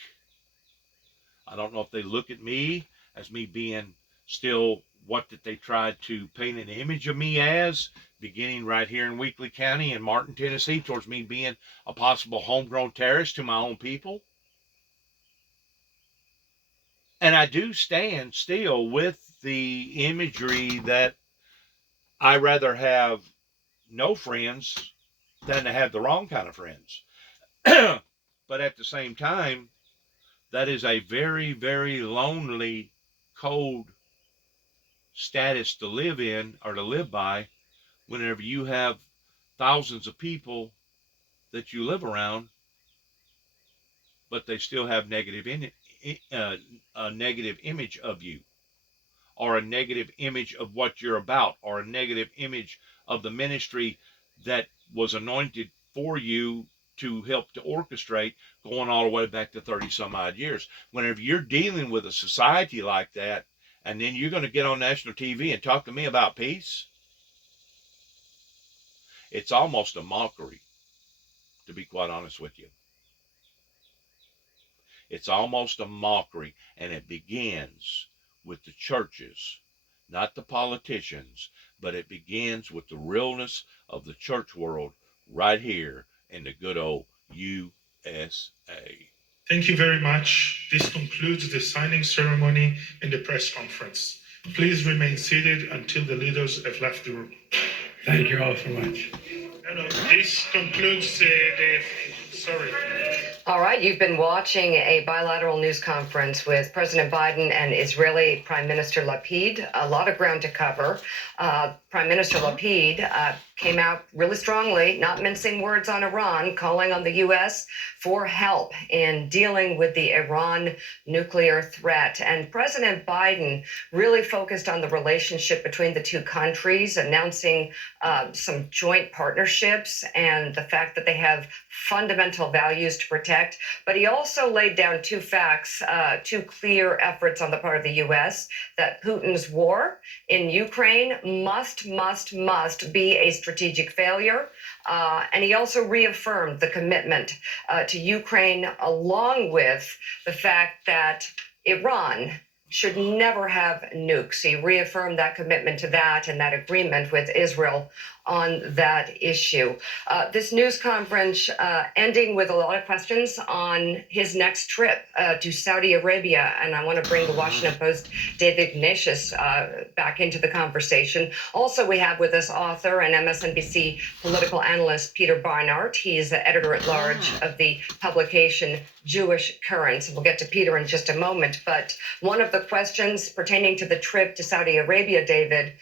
I don't know if they look at me as me being still what that they tried to paint an image of me as, beginning right here in Weakley County in Martin, Tennessee, towards me being a possible homegrown terrorist to my own people. And I do stand still with the imagery that I rather have no friends than to have the wrong kind of friends. But at the same time, that is a very, very lonely, cold status to live in or to live by whenever you have thousands of people that you live around, but they still have a negative image of you, or a negative image of what you're about, or a negative image of the ministry that was anointed for you to help to orchestrate, going all the way back to 30 some odd years. Whenever you're dealing with a society like that, and then you're going to get on national TV and talk to me about peace, it's almost a mockery, to be quite honest with you. It's almost a mockery, and it begins with the churches, not the politicians, but it begins with the realness of the church world right here in the good old USA. Thank you very much. This concludes the signing ceremony and the press conference. Please remain seated until the leaders have left the room. Thank you all so much. This concludes sorry. All right, you've been watching a bilateral news conference with President Biden and Israeli Prime Minister Lapid. A lot of ground to cover. Prime Minister Lapid came out really strongly, not mincing words on Iran, calling on the U.S. for help in dealing with the Iran nuclear threat. And President Biden really focused on the relationship between the two countries, announcing some joint partnerships and the fact that they have fundamental values to protect. But he also laid down two facts, two clear efforts on the part of the U.S. that Putin's war in Ukraine must be a strategic failure. And he also reaffirmed the commitment to Ukraine, along with the fact that Iran should never have nukes. He reaffirmed that commitment to that and that agreement with Israel on that issue. This news conference ending with a lot of questions on his next trip to Saudi Arabia. And I want to bring the Washington Post, David Ignatius, back into the conversation. Also, we have with us author and MSNBC political analyst Peter Barnard. He's the editor-at-large of the publication Jewish Currents. We'll get to Peter in just a moment. But one of the questions pertaining to the trip to Saudi Arabia, David,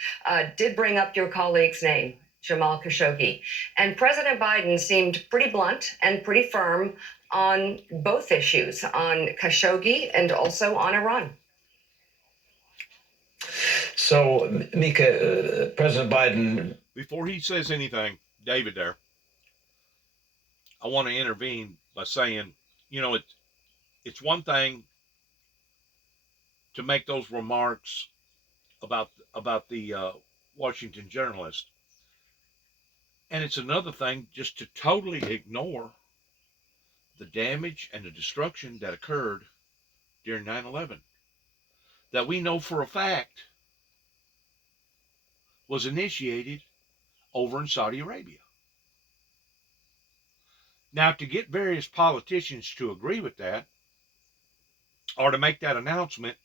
did bring up your colleague's name, Jamal Khashoggi. And President Biden seemed pretty blunt and pretty firm on both issues, on Khashoggi and also on Iran. So, Mika, President Biden... Before he says anything, David there, I want to intervene by saying, you know, it's one thing to make those remarks about the Washington journalist, and it's another thing just to totally ignore the damage and the destruction that occurred during 9/11, that we know for a fact was initiated over in Saudi Arabia. Now, to get various politicians to agree with that, or to make that announcement,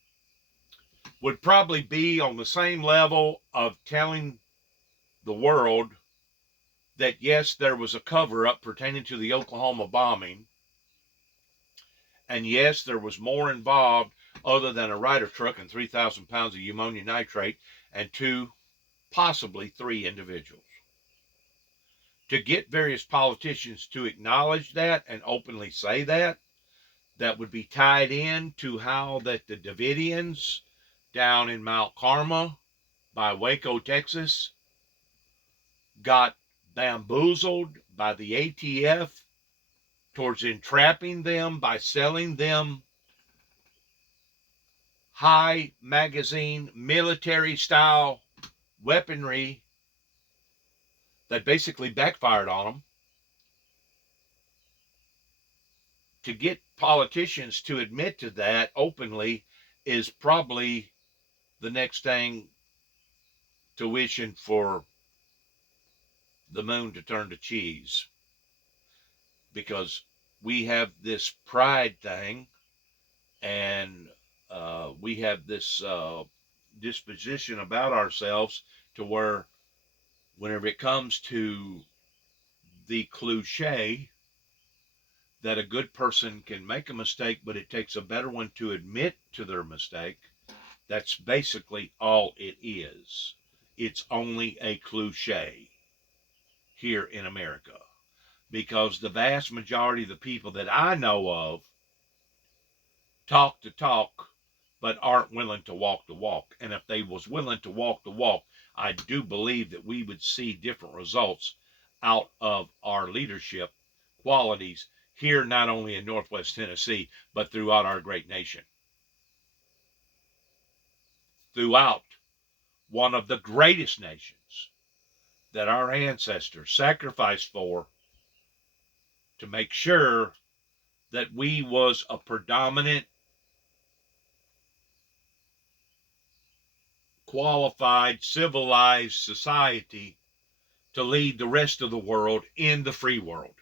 would probably be on the same level of telling the world that, yes, there was a cover-up pertaining to the Oklahoma bombing, and yes, there was more involved other than a Ryder truck and 3,000 pounds of ammonium nitrate and possibly three individuals. To get various politicians to acknowledge that and openly say that would be tied in to how that the Davidians down in Mount Carmel by Waco, Texas, got bamboozled by the ATF towards entrapping them by selling them high magazine military style weaponry that basically backfired on them. To get politicians to admit to that openly is probably the next thing to wishing for the moon to turn to cheese, because we have this pride thing, and we have this disposition about ourselves to where whenever it comes to the cliche that a good person can make a mistake, but it takes a better one to admit to their mistake, that's basically all it is. It's only a cliche here in America, because the vast majority of the people that I know of talk the talk, but aren't willing to walk the walk. And if they was willing to walk the walk, I do believe that we would see different results out of our leadership qualities here, not only in Northwest Tennessee, but throughout our great nation. Throughout one of the greatest nations that our ancestors sacrificed for, to make sure that we was a predominant, qualified, civilized society to lead the rest of the world in the free world.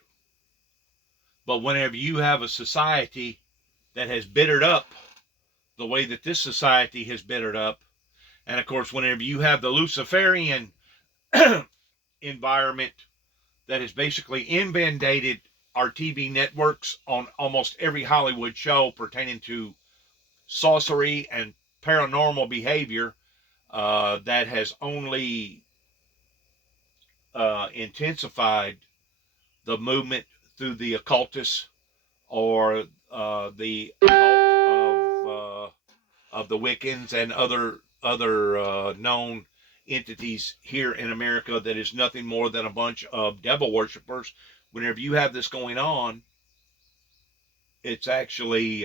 But whenever you have a society that has bittered up the way that this society has bittered up, and of course whenever you have the Luciferian environment that has basically inundated our TV networks on almost every Hollywood show pertaining to sorcery and paranormal behavior, that has only intensified the movement through the occultists or the occult of the Wiccans and other known entities here in America that is nothing more than a bunch of devil worshippers. Whenever you have this going on, it's actually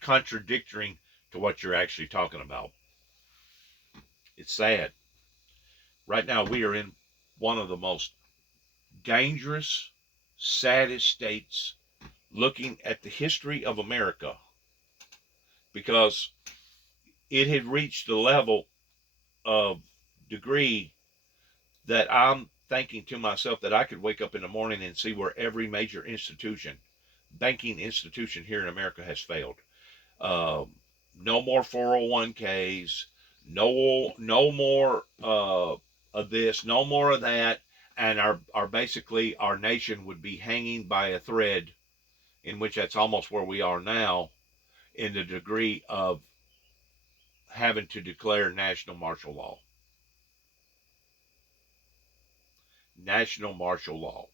contradicting to what you're actually talking about. It's sad. Right now, we are in one of the most dangerous, saddest states looking at the history of America, because it had reached the level of degree that I'm thinking to myself that I could wake up in the morning and see where every major institution, banking institution here in America has failed. No more 401ks, no more of this, no more of that, and our basically our nation would be hanging by a thread, in which that's almost where we are now, in the degree of having to declare national martial law. National martial law,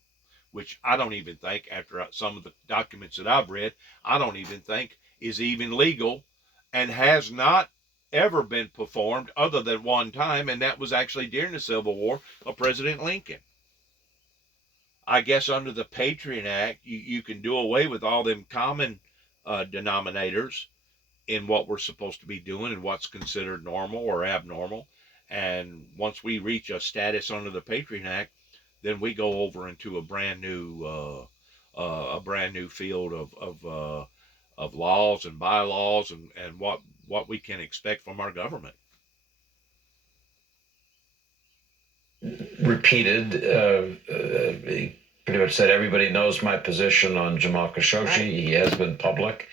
which I don't even think, after some of the documents that I've read, I don't even think is even legal, and has not ever been performed other than one time, and that was actually during the Civil War of President Lincoln. I guess under the Patriot Act, you can do away with all them common denominators in what we're supposed to be doing and what's considered normal or abnormal. And once we reach a status under the Patriot Act, then we go over into a brand new field of laws and bylaws and what we can expect from our government. Repeated, he pretty much said everybody knows my position on Jamal Khashoggi. Right. He has been public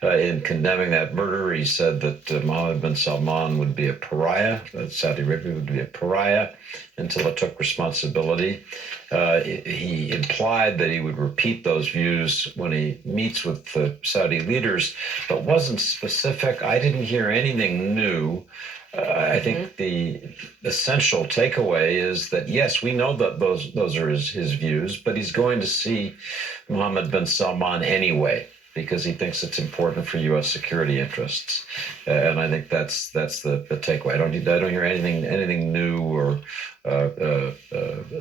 in condemning that murder. He said that Mohammed bin Salman would be a pariah, that Saudi Arabia would be a pariah until it took responsibility. He implied that he would repeat those views when he meets with the Saudi leaders, but wasn't specific. I didn't hear anything new. I think the essential takeaway is that, yes, we know that those are his views, but he's going to see Mohammed bin Salman anyway, because he thinks it's important for U.S. security interests, and I think that's the takeaway. I don't hear anything new or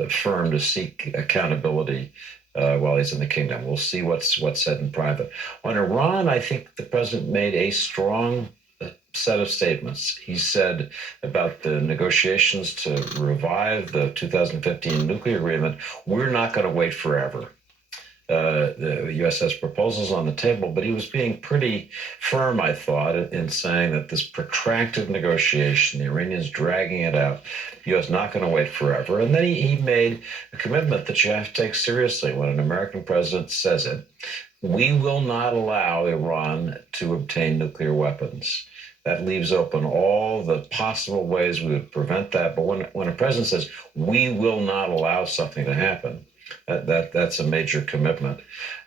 firm to seek accountability while he's in the kingdom. We'll see what's said in private. On Iran, I think the president made a strong set of statements. He said about the negotiations to revive the 2015 nuclear agreement, we're not going to wait forever. The U.S. has proposals on the table, but he was being pretty firm, I thought, in saying that this protracted negotiation, the Iranians dragging it out, the U.S. not going to wait forever. And then he made a commitment that you have to take seriously when an American president says it. We will not allow Iran to obtain nuclear weapons. That leaves open all the possible ways we would prevent that. But when a president says, we will not allow something to happen, that's a major commitment.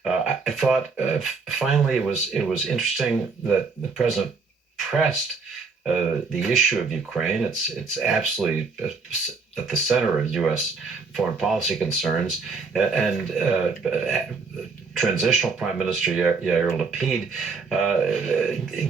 I thought finally it was interesting that the president pressed the issue of Ukraine. It's absolutely at the center of U.S. foreign policy concerns, and transitional Prime Minister Yair Lapid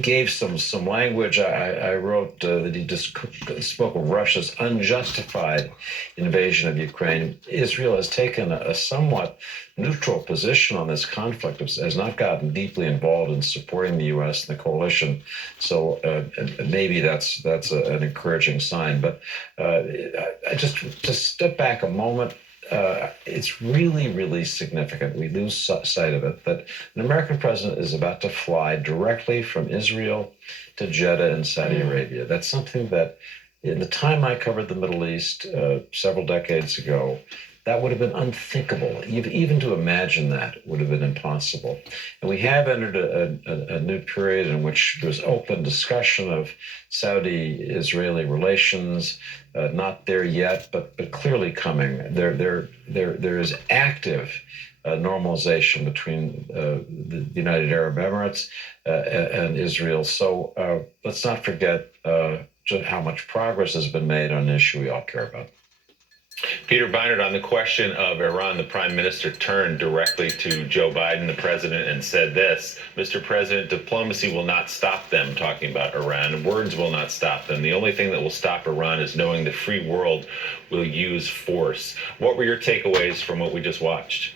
gave some language. I wrote that he just spoke of Russia's unjustified invasion of Ukraine. Israel has taken a somewhat neutral position on this conflict, has not gotten deeply involved in supporting the U.S. and the coalition. So maybe that's an encouraging sign. But I just to step back a moment. It's really, really significant. We lose sight of it that an American president is about to fly directly from Israel to Jeddah in Saudi Arabia. That's something that in the time I covered the Middle East several decades ago, that would have been unthinkable. Even to imagine that would have been impossible. And we have entered a new period in which there's open discussion of Saudi-Israeli relations. Not there yet, but clearly coming. There is active normalization between the United Arab Emirates and Israel. So let's not forget just how much progress has been made on an issue we all care about. Peter Beinart, on the question of Iran, the prime minister turned directly to Joe Biden, the president, and said this: Mr. President, diplomacy will not stop them, talking about Iran. Words will not stop them. The only thing that will stop Iran is knowing the free world will use force. What were your takeaways from what we just watched?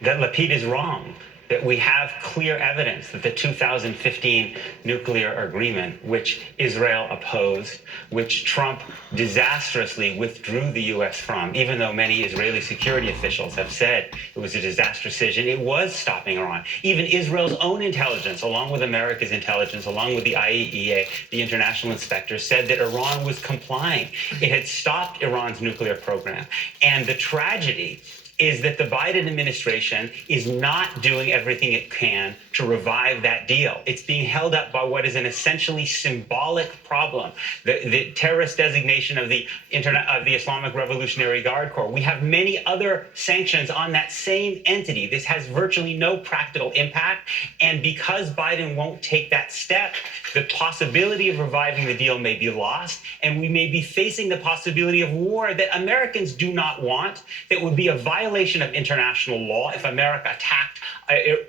That Lapid is wrong, that we have clear evidence that the 2015 nuclear agreement, which Israel opposed, which Trump disastrously withdrew the U.S. from, even though many Israeli security officials have said it was a disastrous decision, it was stopping Iran. Even Israel's own intelligence, along with America's intelligence, along with the IAEA, the international inspectors, said that Iran was complying. It had stopped Iran's nuclear program. And the tragedy is that the Biden administration is not doing everything it can to revive that deal. It's being held up by what is an essentially symbolic problem, the terrorist designation of the Islamic Revolutionary Guard Corps. We have many other sanctions on that same entity. This has virtually no practical impact. And because Biden won't take that step, the possibility of reviving the deal may be lost, and we may be facing the possibility of war that Americans do not want, that would be a violation of international law if America attacked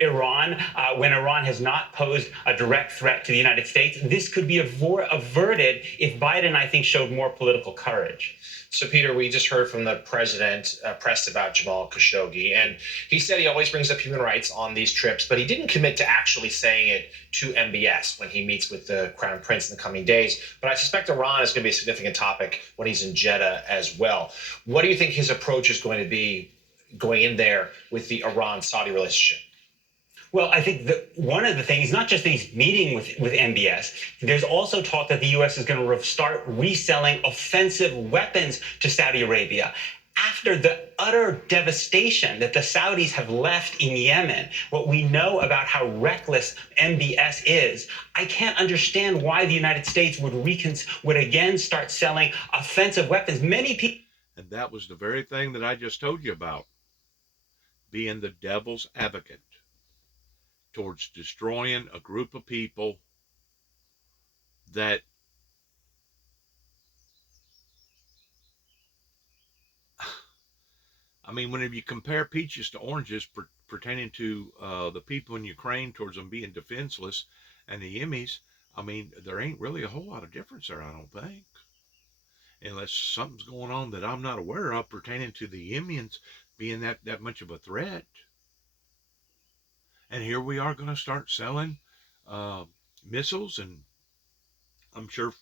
Iran when Iran has not posed a direct threat to the United States. This could be averted if Biden, I think, showed more political courage. So, Peter, we just heard from the president pressed about Jamal Khashoggi, and he said he always brings up human rights on these trips, but he didn't commit to actually saying it to MBS when he meets with the Crown Prince in the coming days. But I suspect Iran is going to be a significant topic when he's in Jeddah as well. What do you think his approach is going to be going in there with the Iran-Saudi relationship? Well, I think that one of the things, not just that he's meeting with MBS, there's also talk that the U.S. is going to start reselling offensive weapons to Saudi Arabia. After the utter devastation that the Saudis have left in Yemen, what we know about how reckless MBS is, I can't understand why the United States would again start selling offensive weapons. Many people. And that was the very thing that I just told you about, being the devil's advocate towards destroying a group of people that I mean, whenever you compare peaches to oranges pertaining to the people in Ukraine towards them being defenseless and the Yemenis, I mean, there ain't really a whole lot of difference there, I don't think. Unless something's going on that I'm not aware of pertaining to the Yemens being that much of a threat. And here we are going to start selling missiles, and I'm sure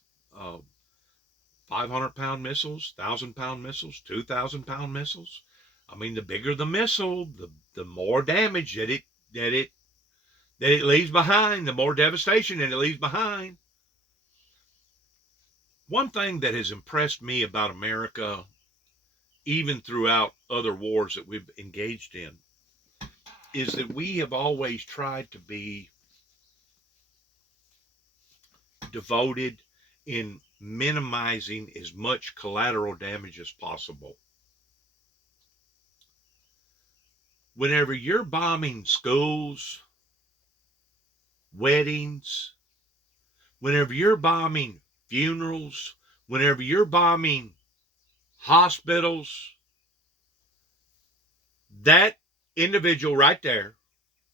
500-pound missiles, 1,000-pound missiles, 2,000-pound missiles. I mean, the bigger the missile, the more damage that it leaves behind, the more devastation that it leaves behind. One thing that has impressed me about America, even throughout other wars that we've engaged in, is that we have always tried to be devoted in minimizing as much collateral damage as possible. Whenever you're bombing schools, weddings, whenever you're bombing funerals, whenever you're bombing hospitals, that individual right there,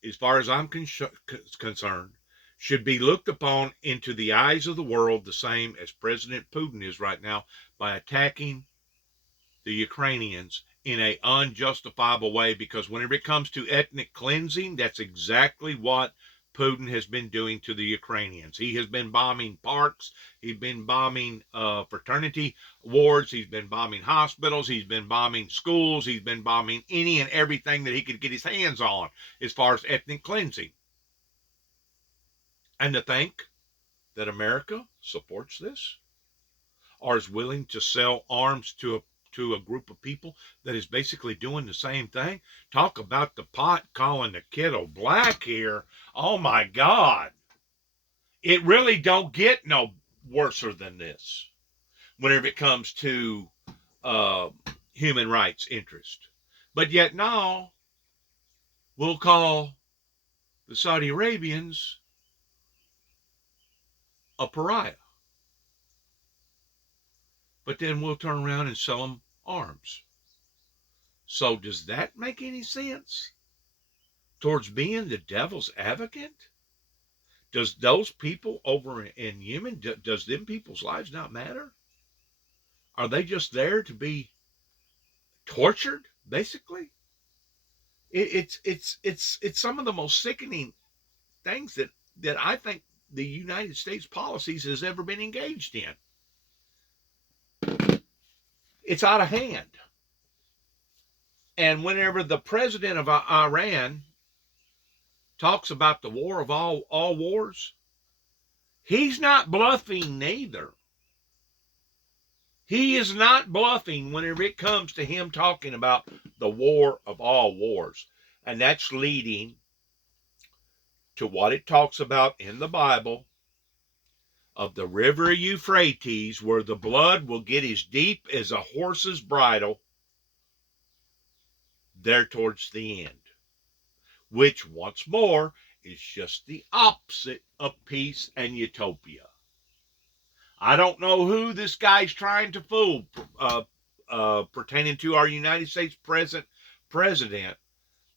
as far as I'm concerned, should be looked upon into the eyes of the world the same as President Putin is right now by attacking the Ukrainians in an unjustifiable way, because whenever it comes to ethnic cleansing, that's exactly what Putin has been doing to the Ukrainians. He has been bombing parks. He's been bombing fraternity wards. He's been bombing hospitals. He's been bombing schools. He's been bombing any and everything that he could get his hands on as far as ethnic cleansing. And to think that America supports this or is willing to sell arms to a group of people that is basically doing the same thing. Talk about the pot calling the kettle black here. Oh my God. It really don't get no worser than this whenever it comes to human rights interest. But yet now we'll call the Saudi Arabians a pariah. But then we'll turn around and sell them arms. So does that make any sense towards being the devil's advocate? Does those people over in Yemen, does them people's lives not matter? Are they just there to be tortured, basically? It's some of the most sickening things that I think the United States policies has ever been engaged in. It's out of hand. And whenever the president of Iran talks about the war of all wars, he's not bluffing neither. He is not bluffing whenever it comes to him talking about the war of all wars. And that's leading to what it talks about in the Bible of the river Euphrates, where the blood will get as deep as a horse's bridle, there towards the end, which once more is just the opposite of peace and utopia. I don't know who this guy's trying to fool pertaining to our United States president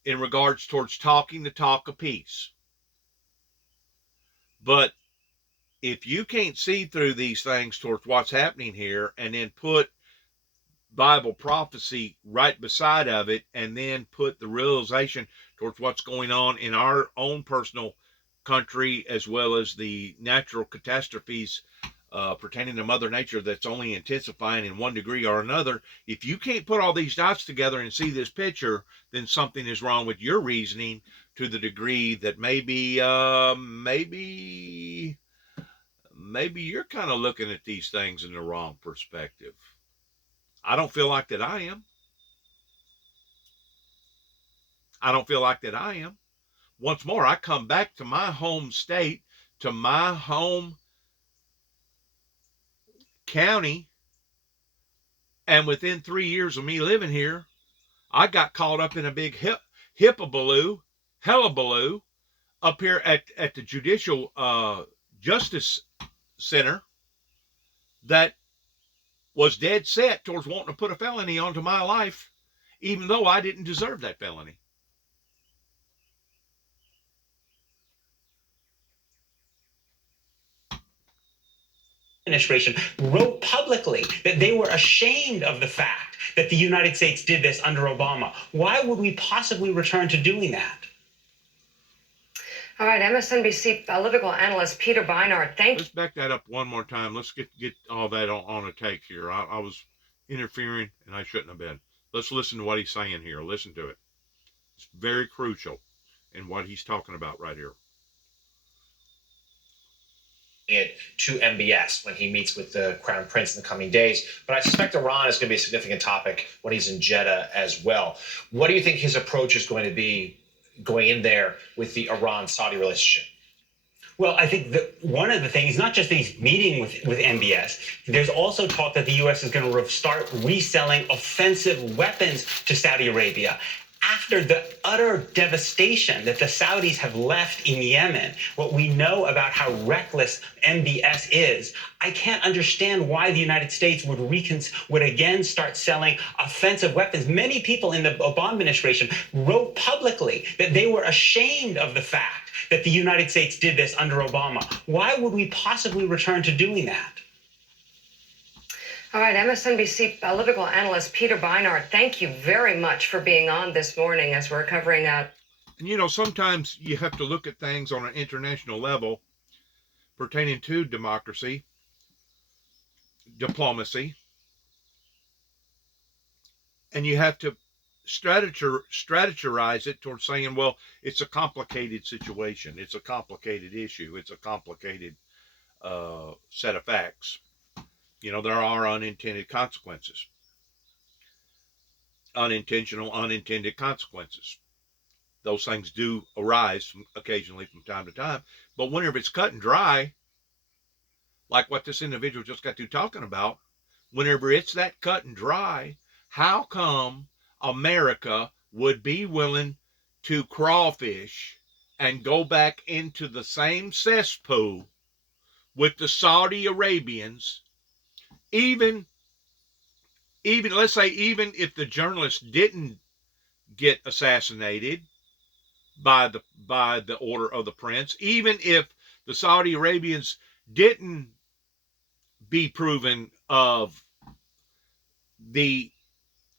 in regards towards talking the talk of peace. But if you can't see through these things towards what's happening here and then put Bible prophecy right beside of it and then put the realization towards what's going on in our own personal country as well as the natural catastrophes pertaining to Mother Nature that's only intensifying in one degree or another, if you can't put all these dots together and see this picture, then something is wrong with your reasoning to the degree that maybe you're kind of looking at these things in the wrong perspective. I don't feel like that I am. I don't feel like that I am. Once more, I come back to my home state, to my home county, and within 3 years of me living here, I got caught up in a big hullabaloo up here at the Judicial Justice Center that was dead set towards wanting to put a felony onto my life, even though I didn't deserve that felony. Administration wrote publicly that they were ashamed of the fact that the United States did this under Obama. Why would we possibly return to doing that? All right, MSNBC political analyst Peter Beinart, Let's back that up one more time. Let's get all that on a take here. I was interfering, and I shouldn't have been. Let's listen to what he's saying here. Listen to it. It's very crucial in what he's talking about right here. It to MBS when he meets with the Crown Prince in the coming days. But I suspect Iran is going to be a significant topic when he's in Jeddah as well. What do you think his approach is going to be going in there with the Iran-Saudi relationship? Well, I think that one of the things, not just that he's meeting with MBS, there's also talk that the U.S. is going to start reselling offensive weapons to Saudi Arabia. After the utter devastation that the Saudis have left in Yemen, what we know about how reckless MBS is, I can't understand why the United States would again start selling offensive weapons. Many people in the Obama administration wrote publicly that they were ashamed of the fact that the United States did this under Obama. Why would we possibly return to doing that? All right, MSNBC political analyst Peter Beinart, thank you very much for being on this morning as we're covering out. And you know, sometimes you have to look at things on an international level pertaining to democracy, diplomacy, and you have to strategize it towards saying, well, it's a complicated situation, it's a complicated issue, it's a complicated set of facts. You know, there are unintended consequences. Unintentional, unintended consequences. Those things do arise occasionally from time to time. But whenever it's cut and dry, like what this individual just got through talking about, whenever it's that cut and dry, how come America would be willing to crawfish and go back into the same cesspool with the Saudi Arabians, even even let's say even if the journalist didn't get assassinated by the order of the prince, even if the Saudi Arabians didn't be proven of the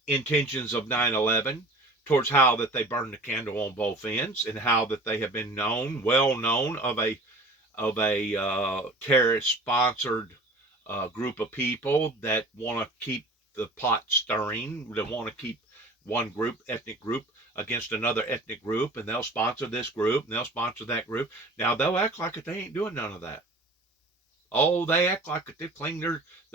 intentions of 9/11, towards how that they burned the candle on both ends, and how that they have been well known of a terrorist sponsored group of people that want to keep the pot stirring, that want to keep one ethnic group against another ethnic group, and they'll sponsor this group and they'll sponsor that group. Now they'll act like they ain't doing none of that. Oh, they act like they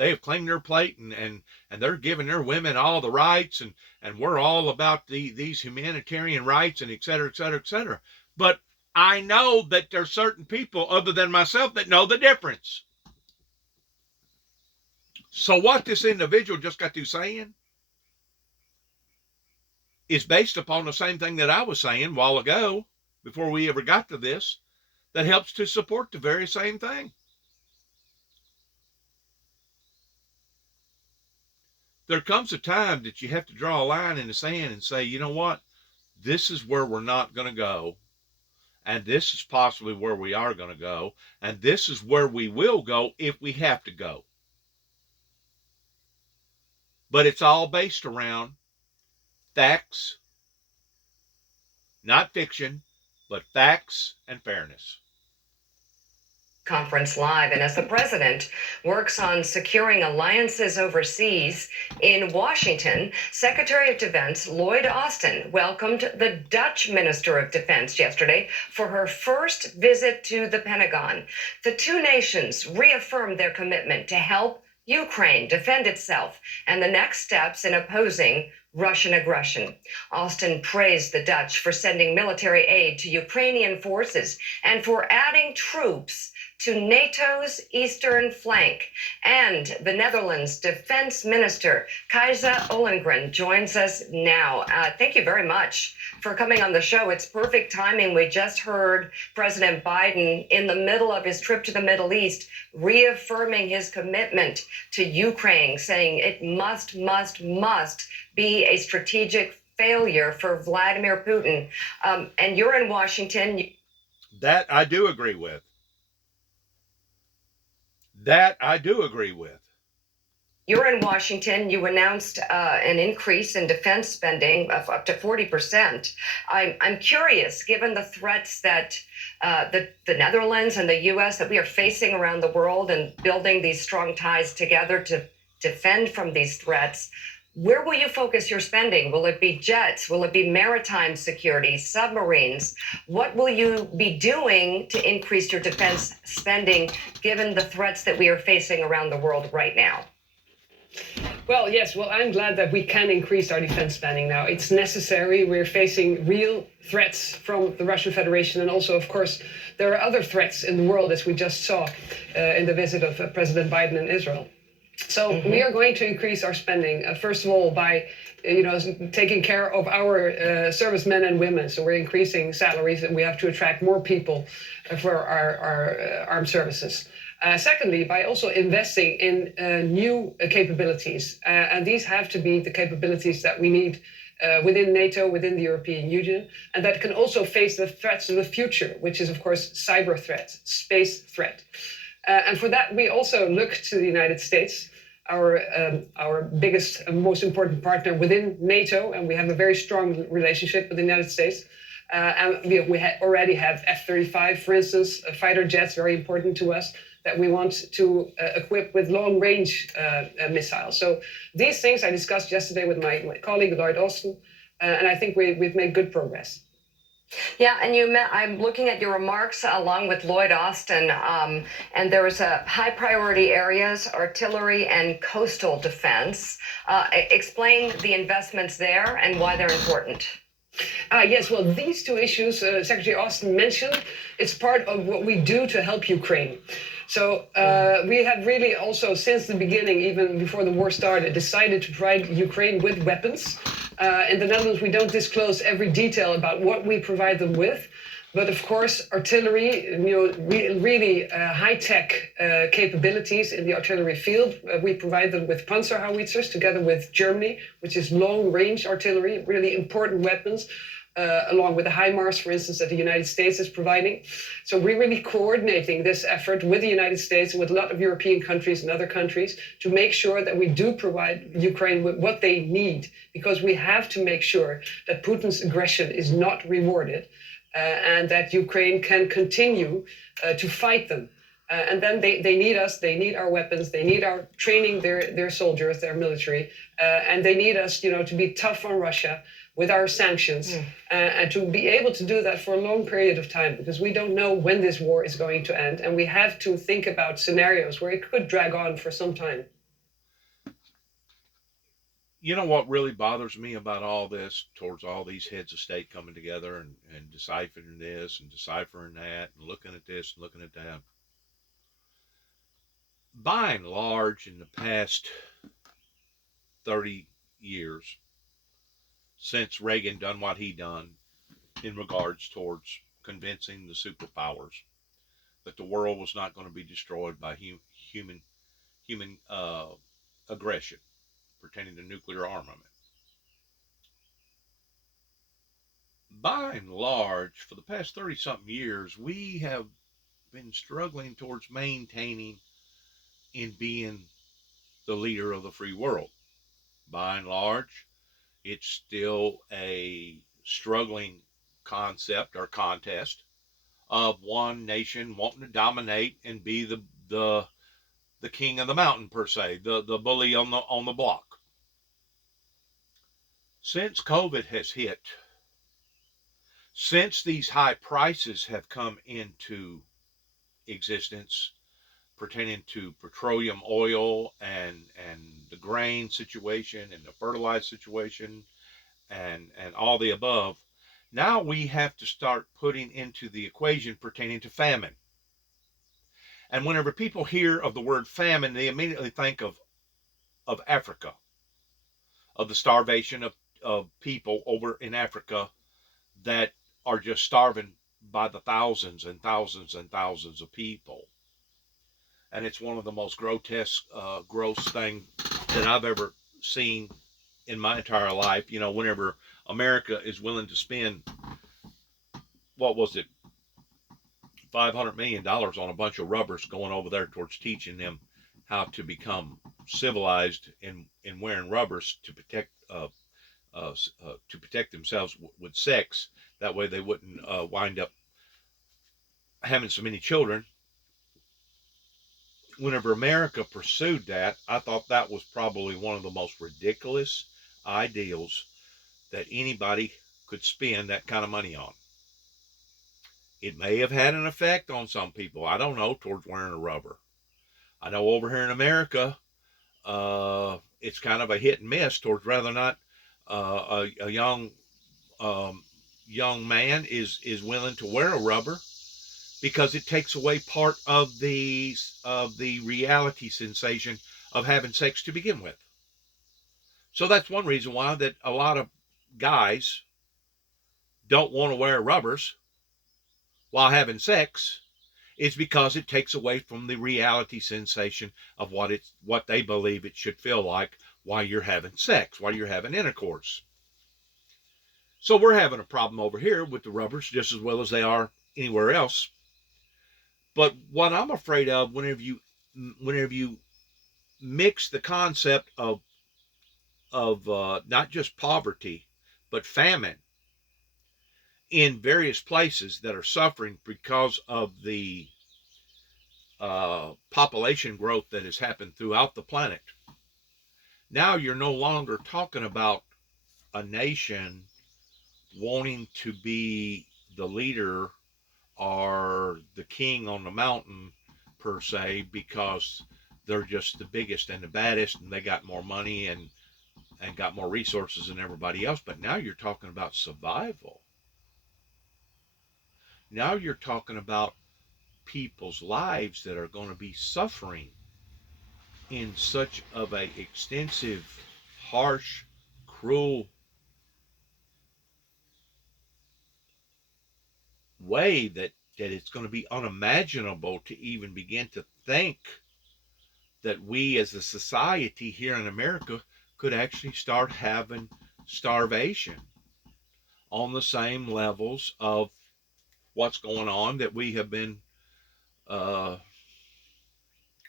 have claimed their plate, and they're giving their women all the rights, and we're all about these humanitarian rights, and et cetera, et cetera, et cetera. But I know that there's certain people other than myself that know the difference. So what this individual just got through saying is based upon the same thing that I was saying a while ago, before we ever got to this, that helps to support the very same thing. There comes a time that you have to draw a line in the sand and say, you know what? This is where we're not going to go. And this is possibly where we are going to go. And this is where we will go if we have to go. But it's all based around facts, not fiction, but facts and fairness. Conference live, and as the president works on securing alliances overseas in Washington, Secretary of Defense Lloyd Austin welcomed the Dutch Minister of Defense yesterday for her first visit to the Pentagon. The two nations reaffirmed their commitment to help Ukraine defend itself and the next steps in opposing Russian aggression. Austin praised the Dutch for sending military aid to Ukrainian forces and for adding troops to NATO's eastern flank. And the Netherlands Defense Minister, Kajsa Ollongren, joins us now. Thank you very much for coming on the show. It's perfect timing. We just heard President Biden in the middle of his trip to the Middle East reaffirming his commitment to Ukraine, saying it must be a strategic failure for Vladimir Putin. And you're in Washington. That I do agree with. You're in Washington. You announced an increase in defense spending of up to 40%. I'm curious, given the threats that the Netherlands and the U.S. that we are facing around the world and building these strong ties together to defend from these threats, where will you focus your spending? Will it be jets? Will it be maritime security, submarines? What will you be doing to increase your defense spending given the threats that we are facing around the world right now? Well, yes. Well, I'm glad that we can increase our defense spending now. It's necessary. We're facing real threats from the Russian Federation. And also, of course, there are other threats in the world, as we just saw in the visit of President Biden in Israel. So we are going to increase our spending, first of all, by taking care of our servicemen and women. So we're increasing salaries, and we have to attract more people for our armed services. Secondly, by also investing in new capabilities. And these have to be the capabilities that we need within NATO, within the European Union, and that can also face the threats of the future, which is, of course, cyber threat, space threat. And for that, we also look to the United States, our biggest and most important partner within NATO, and we have a very strong relationship with the United States. And we already have F-35, for instance, fighter jets, very important to us, that we want to equip with long-range missiles. So these things I discussed yesterday with my colleague, Lloyd Austin, and I think we've made good progress. Yeah, and I'm looking at your remarks along with Lloyd Austin, and there was a high priority areas, artillery and coastal defense. Explain the investments there and why they're important. Yes, well, these two issues Secretary Austin mentioned, it's part of what we do to help Ukraine. So we have really also, since the beginning, even before the war started, decided to provide Ukraine with weapons. In the Netherlands, we don't disclose every detail about what we provide them with, But of course, artillery, really high-tech capabilities in the artillery field. We provide them with Panzerhowitzers together with Germany, which is long-range artillery, really important weapons, along with the HIMARS, for instance, that the United States is providing. So we're really coordinating this effort with the United States and with a lot of European countries and other countries to make sure that we do provide Ukraine with what they need, because we have to make sure that Putin's aggression is not rewarded. And that Ukraine can continue to fight them. And then they need us, they need our weapons, they need our training their soldiers, their military, and they need us, to be tough on Russia with our sanctions, and to be able to do that for a long period of time, because we don't know when this war is going to end, and we have to think about scenarios where it could drag on for some time. You know what really bothers me about all this, towards all these heads of state coming together and deciphering this and deciphering that and looking at this and looking at that? By and large, in the past 30 years, since Reagan done what he done in regards towards convincing the superpowers that the world was not going to be destroyed by human aggression pertaining to nuclear armament. By and large, for the past 30-something years, we have been struggling towards maintaining in being the leader of the free world. By and large, it's still a struggling concept or contest of one nation wanting to dominate and be the king of the mountain, per se, the bully on the block. Since COVID has hit, since these high prices have come into existence pertaining to petroleum oil and the grain situation and the fertilizer situation and all the above, now we have to start putting into the equation pertaining to famine. And whenever people hear of the word famine, they immediately think of Africa, of the starvation of people over in Africa that are just starving by the thousands and thousands and thousands of people. And it's one of the most grotesque, gross things that I've ever seen in my entire life. Whenever America is willing to spend, what was it, $500 million on a bunch of rubbers going over there towards teaching them how to become civilized in wearing rubbers to protect themselves with sex. That way they wouldn't wind up having so many children. Whenever America pursued that, I thought that was probably one of the most ridiculous ideals that anybody could spend that kind of money on. It may have had an effect on some people, I don't know, towards wearing a rubber. I know over here in America, it's kind of a hit and miss towards whether or not a young man is willing to wear a rubber, because it takes away part of the reality sensation of having sex to begin with. So that's one reason why that a lot of guys don't want to wear rubbers while having sex, is because it takes away from the reality sensation of what they believe it should feel like while you're having sex, while you're having intercourse. So we're having a problem over here with the rubbers just as well as they are anywhere else. But what I'm afraid of, whenever you mix the concept of not just poverty, but famine in various places that are suffering because of the population growth that has happened throughout the planet. Now you're no longer talking about a nation wanting to be the leader or the king on the mountain, per se, because they're just the biggest and the baddest and they got more money and got more resources than everybody else. But now you're talking about survival. Now you're talking about people's lives that are going to be suffering in such of a extensive, harsh, cruel way that it's going to be unimaginable to even begin to think that we as a society here in America could actually start having starvation on the same levels of what's going on that we have been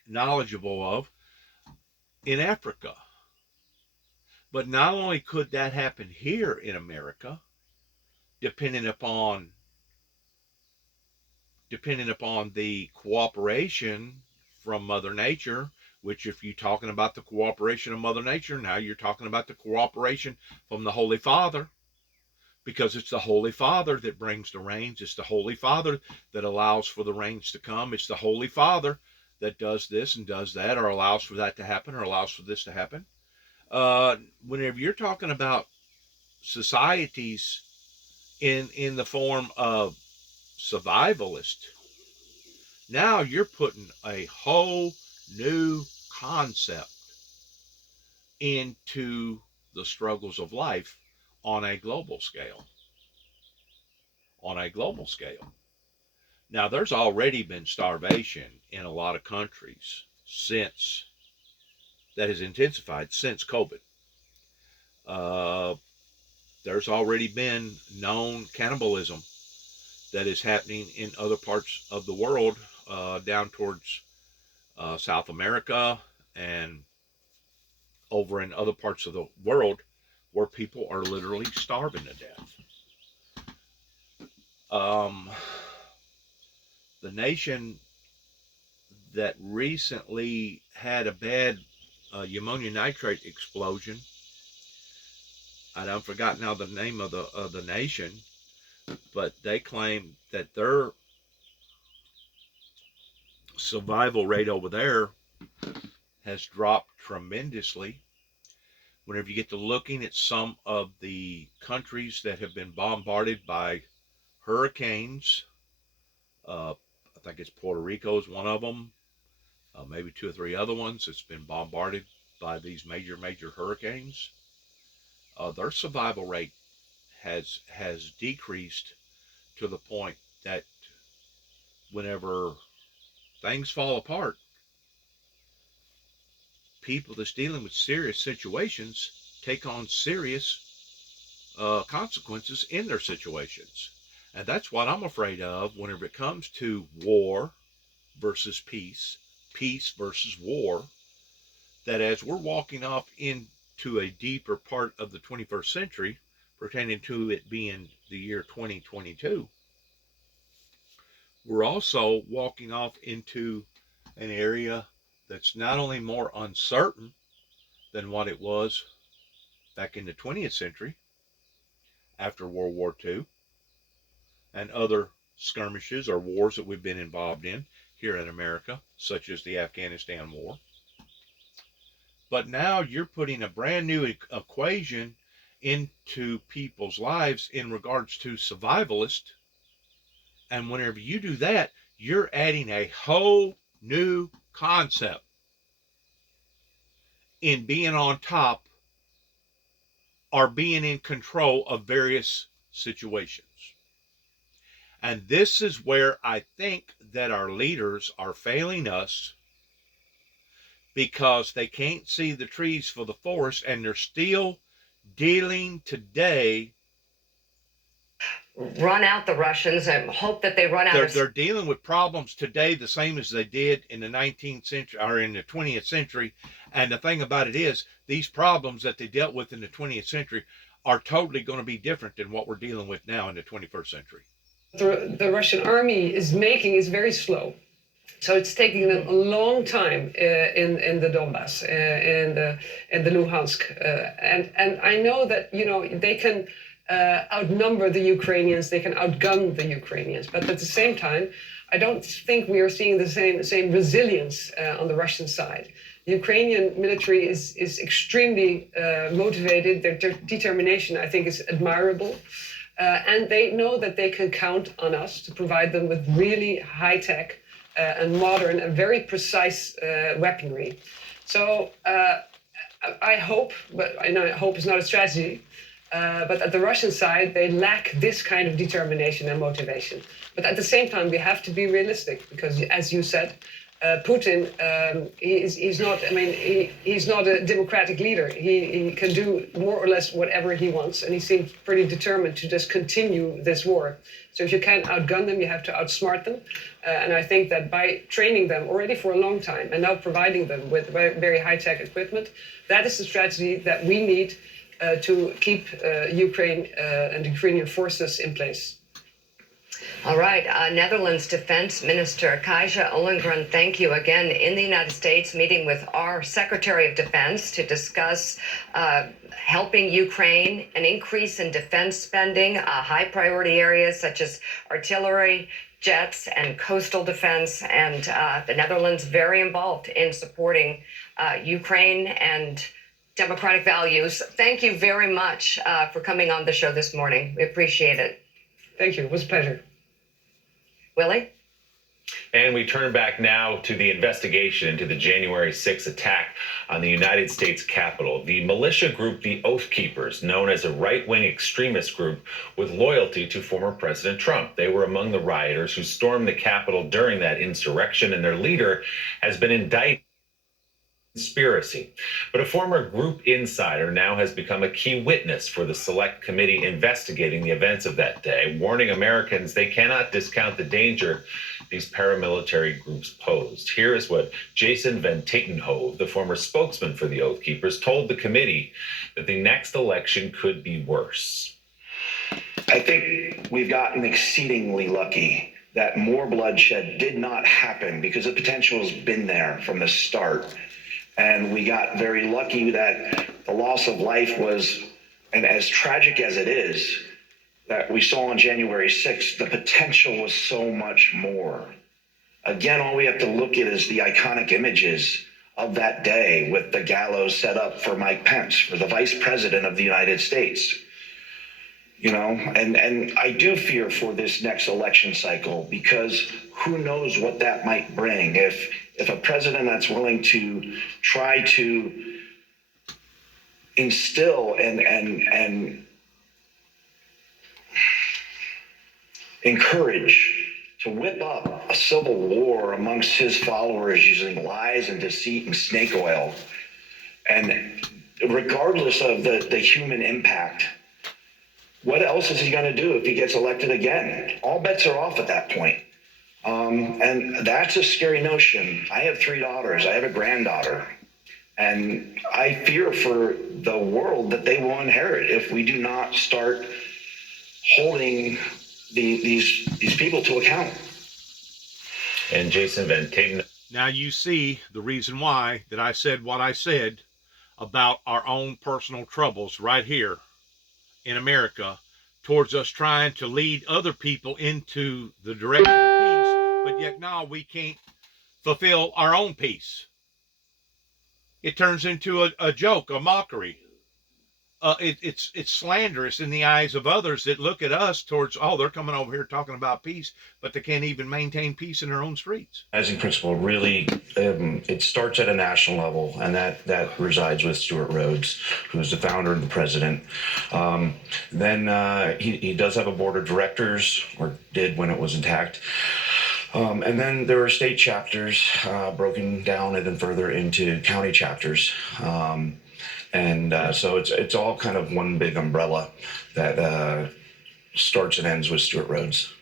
knowledgeable of in Africa. But not only could that happen here in America, depending upon the cooperation from Mother Nature, which if you're talking about the cooperation of Mother Nature, now you're talking about the cooperation from the Holy Father, because it's the Holy Father that brings the rains. It's the Holy Father that allows for the rains to come. It's the Holy Father that does this and does that, or allows for that to happen, or allows for this to happen. Whenever you're talking about societies in the form of survivalist, now you're putting a whole new concept into the struggles of life on a global scale. Now, there's already been starvation in a lot of countries that has intensified since COVID. There's already been known cannibalism that is happening in other parts of the world, down towards South America and over in other parts of the world where people are literally starving to death. The nation that recently had a bad ammonium nitrate explosion, I've forgotten now the name of the nation, but they claim that their survival rate over there has dropped tremendously. Whenever you get to looking at some of the countries that have been bombarded by hurricanes, I think it's Puerto Rico is one of them, maybe 2 or 3 other ones that's been bombarded by these major hurricanes. Their survival rate has decreased to the point that whenever things fall apart, people that's dealing with serious situations take on serious consequences in their situations. And that's what I'm afraid of whenever it comes to war versus peace, peace versus war, that as we're walking off into a deeper part of the 21st century, pertaining to it being the year 2022, we're also walking off into an area that's not only more uncertain than what it was back in the 20th century after World War II and other skirmishes or wars that we've been involved in here in America, such as the Afghanistan War. But now you're putting a brand new equation into people's lives in regards to survivalist. And whenever you do that, you're adding a whole new concept in being on top or being in control of various situations. And this is where I think that our leaders are failing us, because they can't see the trees for the forest, and they're still dealing today. Run out the Russians and hope that they run out. They're dealing with problems today the same as they did in the 19th century or in the 20th century. And the thing about it is, these problems that they dealt with in the 20th century are totally going to be different than what we're dealing with now in the 21st century. The Russian army is very slow. So it's taking them a long time in the Donbass and the Luhansk. And I know that, they can outnumber the Ukrainians, they can outgun the Ukrainians. But at the same time, I don't think we are seeing the same resilience on the Russian side. The Ukrainian military is extremely motivated. Their determination, I think, is admirable. And they know that they can count on us to provide them with really high-tech and modern and very precise weaponry. So I hope, but I know hope is not a strategy, but at the Russian side, they lack this kind of determination and motivation. But at the same time, we have to be realistic because, as you said, Putin, he's not. I mean, he's not a democratic leader. He can do more or less whatever he wants, and he seems pretty determined to just continue this war. So if you can't outgun them, you have to outsmart them. And I think that by training them already for a long time and now providing them with very high-tech equipment, that is the strategy that we need to keep Ukraine and the Ukrainian forces in place. All right. Netherlands Defense Minister Kaja Ollongren, thank you again in the United States, meeting with our Secretary of Defense to discuss helping Ukraine, an increase in defense spending, high priority areas such as artillery, jets, and coastal defense. And the Netherlands very involved in supporting Ukraine and democratic values. Thank you very much for coming on the show this morning. We appreciate it. Thank you. It was a pleasure. Willie? And we turn back now to the investigation into the January 6th attack on the United States Capitol. The militia group, the Oath Keepers, known as a right-wing extremist group with loyalty to former President Trump. They were among the rioters who stormed the Capitol during that insurrection, and their leader has been indicted. Conspiracy. But a former group insider now has become a key witness for the select committee investigating the events of that day, warning Americans they cannot discount the danger these paramilitary groups posed. Here is what Jason Van Tatenhove, the former spokesman for the Oath Keepers, told the committee that the next election could be worse. I think we've gotten exceedingly lucky that more bloodshed did not happen because the potential has been there from the start. And we got very lucky that the loss of life was, and as tragic as it is, that we saw on January 6th, the potential was so much more. Again, all we have to look at is the iconic images of that day with the gallows set up for Mike Pence, for the vice president of the United States. You know, and I do fear for this next election cycle because who knows what that might bring. If a president that's willing to try to instill and encourage to whip up a civil war amongst his followers using lies and deceit and snake oil, and regardless of the human impact, what else is he going to do if he gets elected again? All bets are off at that point. And that's a scary notion. I have 3 daughters. I have a granddaughter. And I fear for the world that they will inherit if we do not start holding these people to account. And Jason Van Taten. Now you see the reason why that I said what I said about our own personal troubles right here in America towards us trying to lead other people into the direction of peace, but yet now we can't fulfill our own peace. It turns into a joke, a mockery. It's slanderous in the eyes of others that look at us towards, oh, they're coming over here talking about peace, but they can't even maintain peace in their own streets. Organizing principle really, it starts at a national level, and that resides with Stuart Rhodes, who's the founder and the president. Then he does have a board of directors, or did when it was intact. And then there are state chapters broken down even further into county chapters. So it's all kind of one big umbrella that starts and ends with Stuart Rhodes.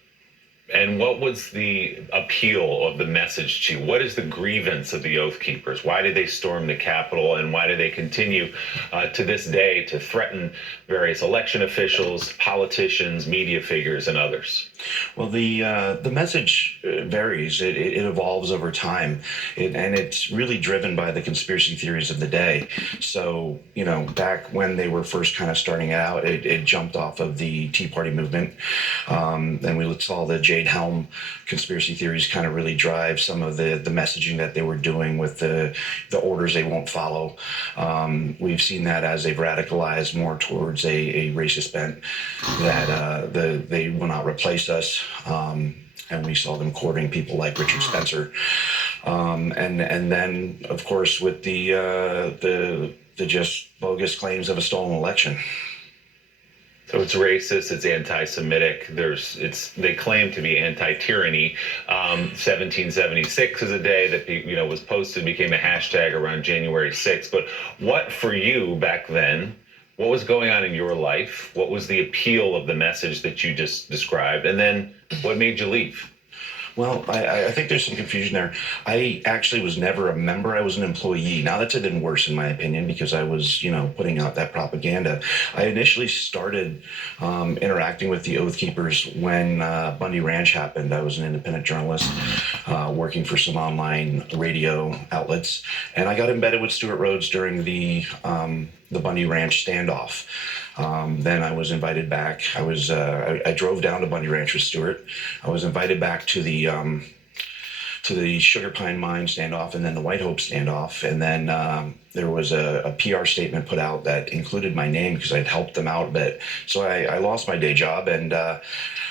And what was the appeal of the message to you? What is the grievance of the Oath Keepers? Why did they storm the Capitol, and why do they continue to this day to threaten various election officials, politicians, media figures, and others? Well, the message varies. It evolves over time, and it's really driven by the conspiracy theories of the day. So, you know, back when they were first kind of starting out, it jumped off of the Tea Party movement. Then we saw the Jade Helm conspiracy theories kind of really drive some of the messaging that they were doing with the orders they won't follow. We've seen that as they've radicalized more towards a racist bent, that they will not replace us. And we saw them courting people like Richard Spencer. And then, of course, with the just bogus claims of a stolen election. So it's racist, it's anti-Semitic. They claim to be anti-tyranny. 1776 is a day that was posted, became a hashtag around January 6th. But what for you back then? What was going on in your life? What was the appeal of the message that you just described? And then what made you leave? Well, I think there's some confusion there. I actually was never a member. I was an employee. Now, that's even worse, in my opinion, because I was, putting out that propaganda. I initially started interacting with the Oath Keepers when Bundy Ranch happened. I was an independent journalist working for some online radio outlets, and I got embedded with Stewart Rhodes during the Bundy Ranch standoff. Then I was invited back. I drove down to Bundy Ranch with Stewart. I was invited back to the Sugar Pine Mine standoff and then the White Hope standoff. And then there was a PR statement put out that included my name because I'd helped them out a bit. So I lost my day job, and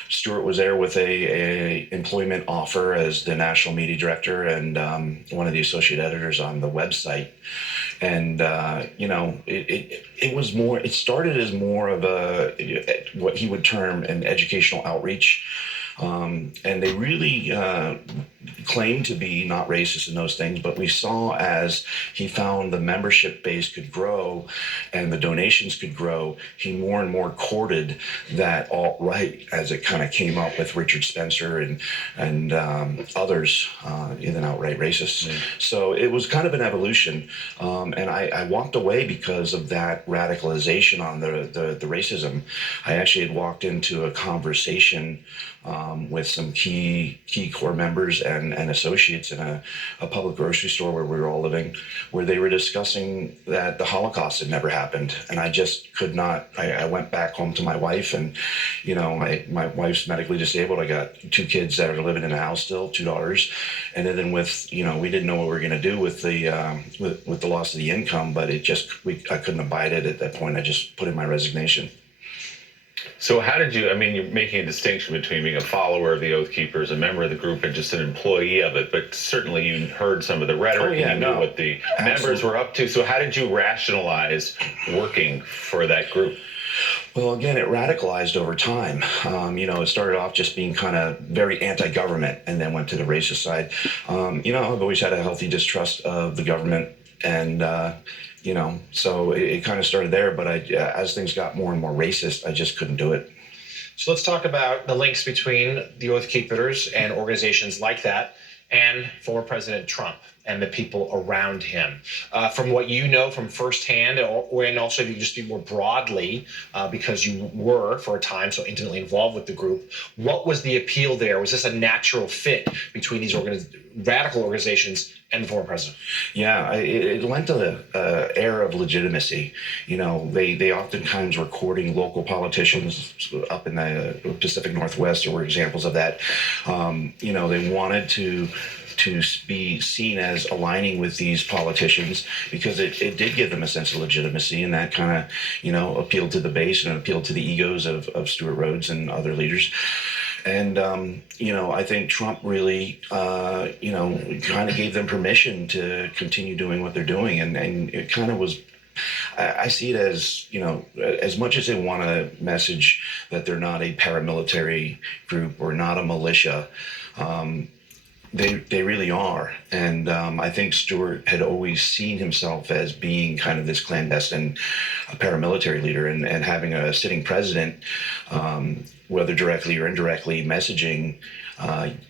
Stewart was there with a employment offer as the national media director and one of the associate editors on the website. And it started as more of what he would term an educational outreach. And they really claimed to be not racist in those things, but we saw as he found the membership base could grow and the donations could grow, he more and more courted that alt-right as it kind of came up with Richard Spencer and others, even outright racists. Mm. So it was kind of an evolution, and I walked away because of that radicalization on the racism. I actually had walked into a conversation with some key core members and associates in a public grocery store where we were all living, where they were discussing that the Holocaust had never happened. And I just could not. I went back home to my wife, and my wife's medically disabled. I got 2 kids that are living in the house still, 2 daughters, and then with we didn't know what we were going to do with the loss of the income, but I couldn't abide it at that point. I just put in my resignation. So how did you, you're making a distinction between being a follower of the Oath Keepers, a member of the group, and just an employee of it, but certainly you heard some of the rhetoric and you knew what the members were up to. So how did you rationalize working for that group? Well, again, it radicalized over time. It started off just being kind of very anti-government and then went to the racist side. I've always had a healthy distrust of the government, and so it kind of started there, but as things got more and more racist, I just couldn't do it. So let's talk about the links between the Oath Keepers and organizations like that and former President Trump and the people around him. From what you know from firsthand, and also if you just speak more broadly, because you were, for a time, so intimately involved with the group, what was the appeal there? Was this a natural fit between these radical organizations and the former president? Yeah, it lent an air of legitimacy. They oftentimes were courting local politicians up in the Pacific Northwest. There were examples of that. They wanted to be seen as aligning with these politicians because it did give them a sense of legitimacy, and that kind of appealed to the base and appealed to the egos of Stewart Rhodes and other leaders. And I think Trump really kind of gave them permission to continue doing what they're doing, and it kind of was. I see it as, as much as they want to message that they're not a paramilitary group or not a militia, they really are. And I think Stewart had always seen himself as being kind of this clandestine paramilitary leader, and having a sitting president, whether directly or indirectly, messaging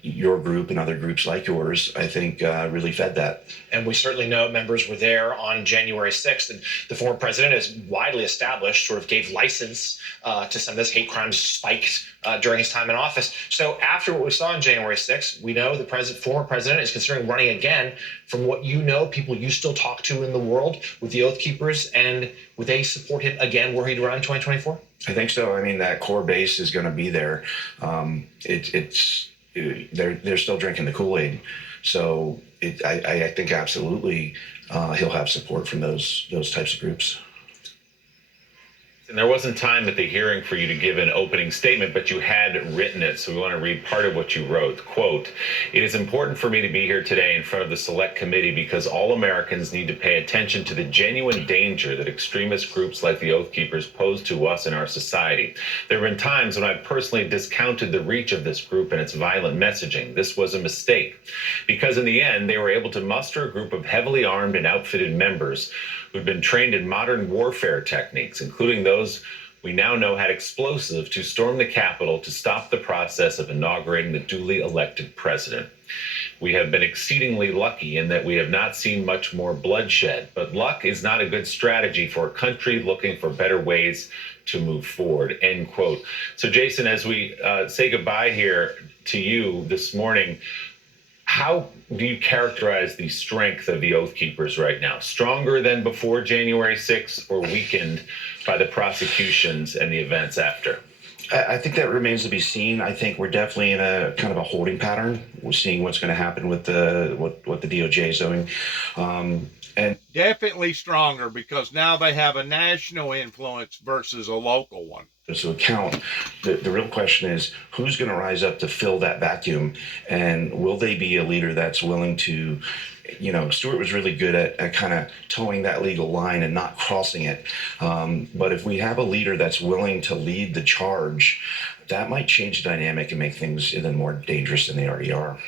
your group and other groups like yours, I think really fed that. And we certainly know members were there on January 6th, and the former president, is widely established, sort of gave license to some of this hate crimes spiked during his time in office. So after what we saw on January 6th, we know the former president is considering running again. From what you know, people you still talk to in the world with the Oath Keepers, and would they support him again were he to run in 2024? I think so. That core base is going to be there. They're still drinking the Kool-Aid, so I think absolutely he'll have support from those types of groups. And there wasn't time at the hearing for you to give an opening statement, but you had written it. So we want to read part of what you wrote. Quote, "It is important for me to be here today in front of the Select Committee because all Americans need to pay attention to the genuine danger that extremist groups like the Oath Keepers pose to us and our society. There have been times when I've personally discounted the reach of this group and its violent messaging. This was a mistake because in the end, they were able to muster a group of heavily armed and outfitted members who'd been trained in modern warfare techniques, including those we now know had explosives, to storm the Capitol to stop the process of inaugurating the duly elected president. We have been exceedingly lucky in that we have not seen much more bloodshed, but luck is not a good strategy for a country looking for better ways to move forward," end quote. So Jason, as we say goodbye here to you this morning, how do you characterize the strength of the Oath Keepers right now? Stronger than before January 6th or weakened by the prosecutions and the events after? I think that remains to be seen. I think we're definitely in a kind of a holding pattern. We're seeing what's going to happen with what the DOJ is doing. And definitely stronger because now they have a national influence versus a local one. To account, the real question is who's going to rise up to fill that vacuum, and will they be a leader that's willing to, Stuart was really good at kind of towing that legal line and not crossing it. But if we have a leader that's willing to lead the charge, that might change the dynamic and make things even more dangerous than they already are.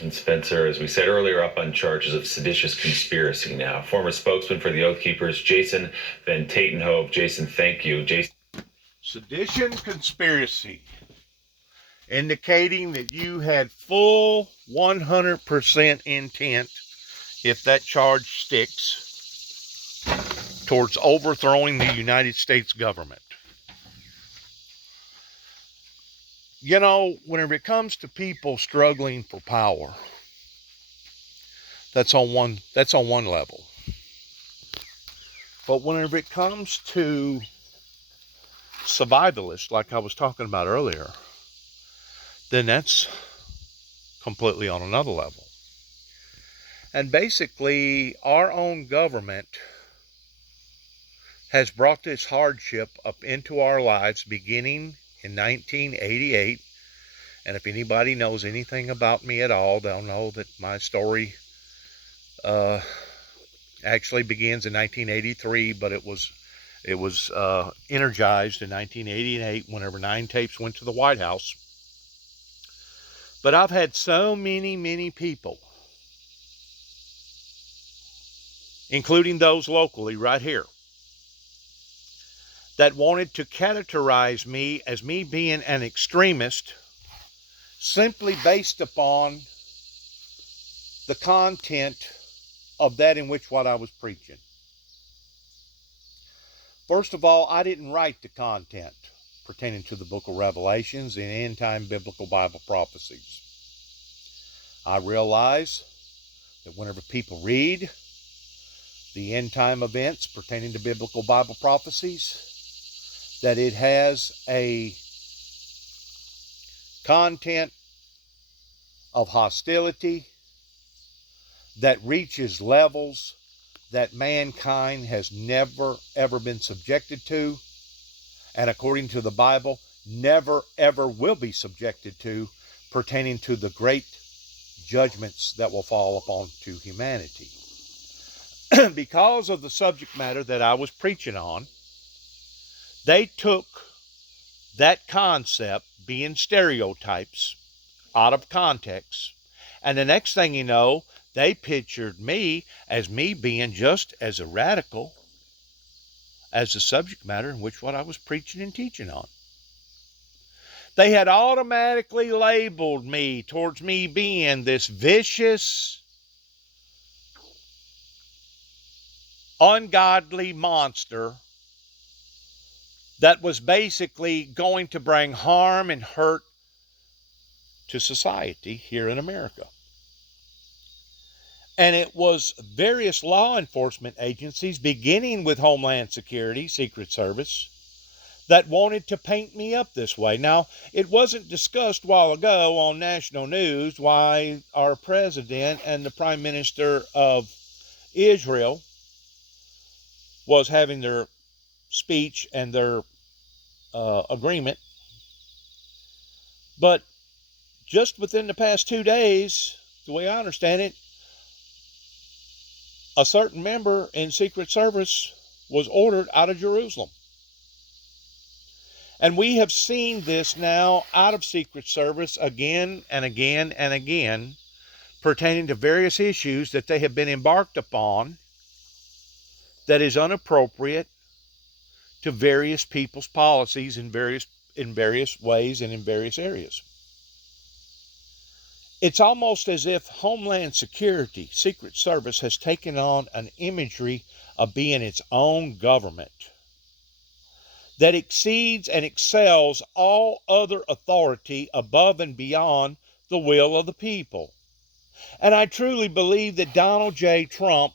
And Spencer, as we said earlier, up on charges of seditious conspiracy now. Former spokesman for the Oath Keepers, Jason Van Tatenhove. Jason, thank you. Jason. Sedition conspiracy, indicating that you had full 100% intent, if that charge sticks, towards overthrowing the United States government. Whenever it comes to people struggling for power, that's on one level. But whenever it comes to survivalists, like I was talking about earlier, then that's completely on another level. And basically, our own government has brought this hardship up into our lives beginning in 1988. And if anybody knows anything about me at all, they'll know that my story actually begins in 1983, but it was energized in 1988 whenever 9 tapes went to the White House. But I've had so many people, including those locally right here, that wanted to characterize me as me being an extremist simply based upon the content of that in which what I was preaching. First of all, I didn't write the content pertaining to the book of Revelations and end-time biblical Bible prophecies. I realize that whenever people read the end-time events pertaining to biblical Bible prophecies, that it has a content of hostility that reaches levels that mankind has never, ever been subjected to, and according to the Bible, never, ever will be subjected to, pertaining to the great judgments that will fall upon to humanity. Because of the subject matter that I was preaching on, they took that concept, being stereotypes, out of context, and the next thing you know, they pictured me as me being just as a radical as the subject matter in which what I was preaching and teaching on. They had automatically labeled me towards me being this vicious, ungodly monster that was basically going to bring harm and hurt to society here in America. And it was various law enforcement agencies, beginning with Homeland Security, Secret Service, that wanted to paint me up this way. Now, it wasn't discussed a while ago on national news why our president and the Prime Minister of Israel was having their speech and their agreement. But just within the past 2 days, the way I understand it, a certain member in Secret Service was ordered out of Jerusalem. And we have seen this now out of Secret Service again and again and again, pertaining to various issues that they have been embarked upon that is inappropriate to various people's policies in various ways and in various areas. It's almost as if Homeland Security, Secret Service, has taken on an imagery of being its own government that exceeds and excels all other authority above and beyond the will of the people. And I truly believe that Donald J. Trump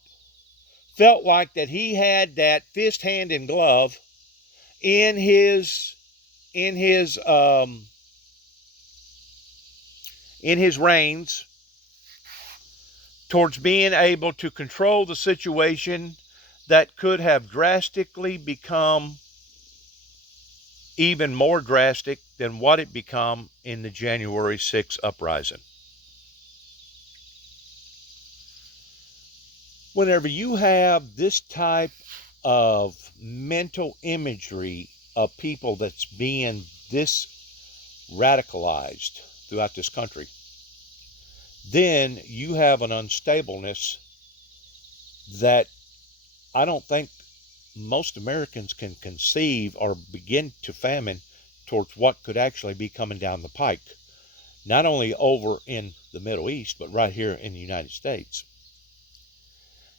felt like that he had that fist, hand, and glove in his reins towards being able to control the situation that could have drastically become even more drastic than what it became in the January 6th uprising. Whenever you have this type of mental imagery of people that's being this radicalized throughout this country, then you have an unstableness that I don't think most Americans can conceive or begin to fathom towards what could actually be coming down the pike, not only over in the Middle East, but right here in the United States.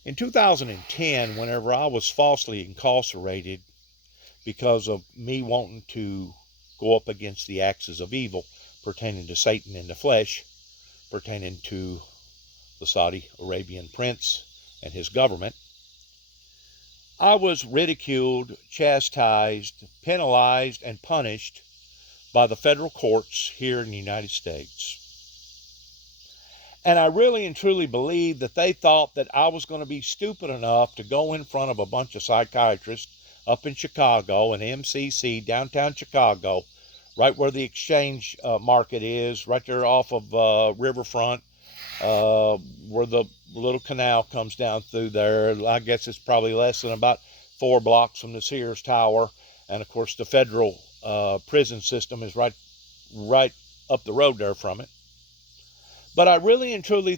In 2010, whenever I was falsely incarcerated because of me wanting to go up against the axis of evil pertaining to Satan in the flesh, pertaining to the Saudi Arabian prince and his government, I was ridiculed, chastised, penalized, and punished by the federal courts here in the United States. And I really and truly believe that they thought that I was going to be stupid enough to go in front of a bunch of psychiatrists up in Chicago, in MCC, downtown Chicago, right where the exchange market is, right there off of Riverfront, where the little canal comes down through there. I guess it's probably less than about 4 blocks from the Sears Tower. And of course, the federal prison system is right up the road there from it. But I really and truly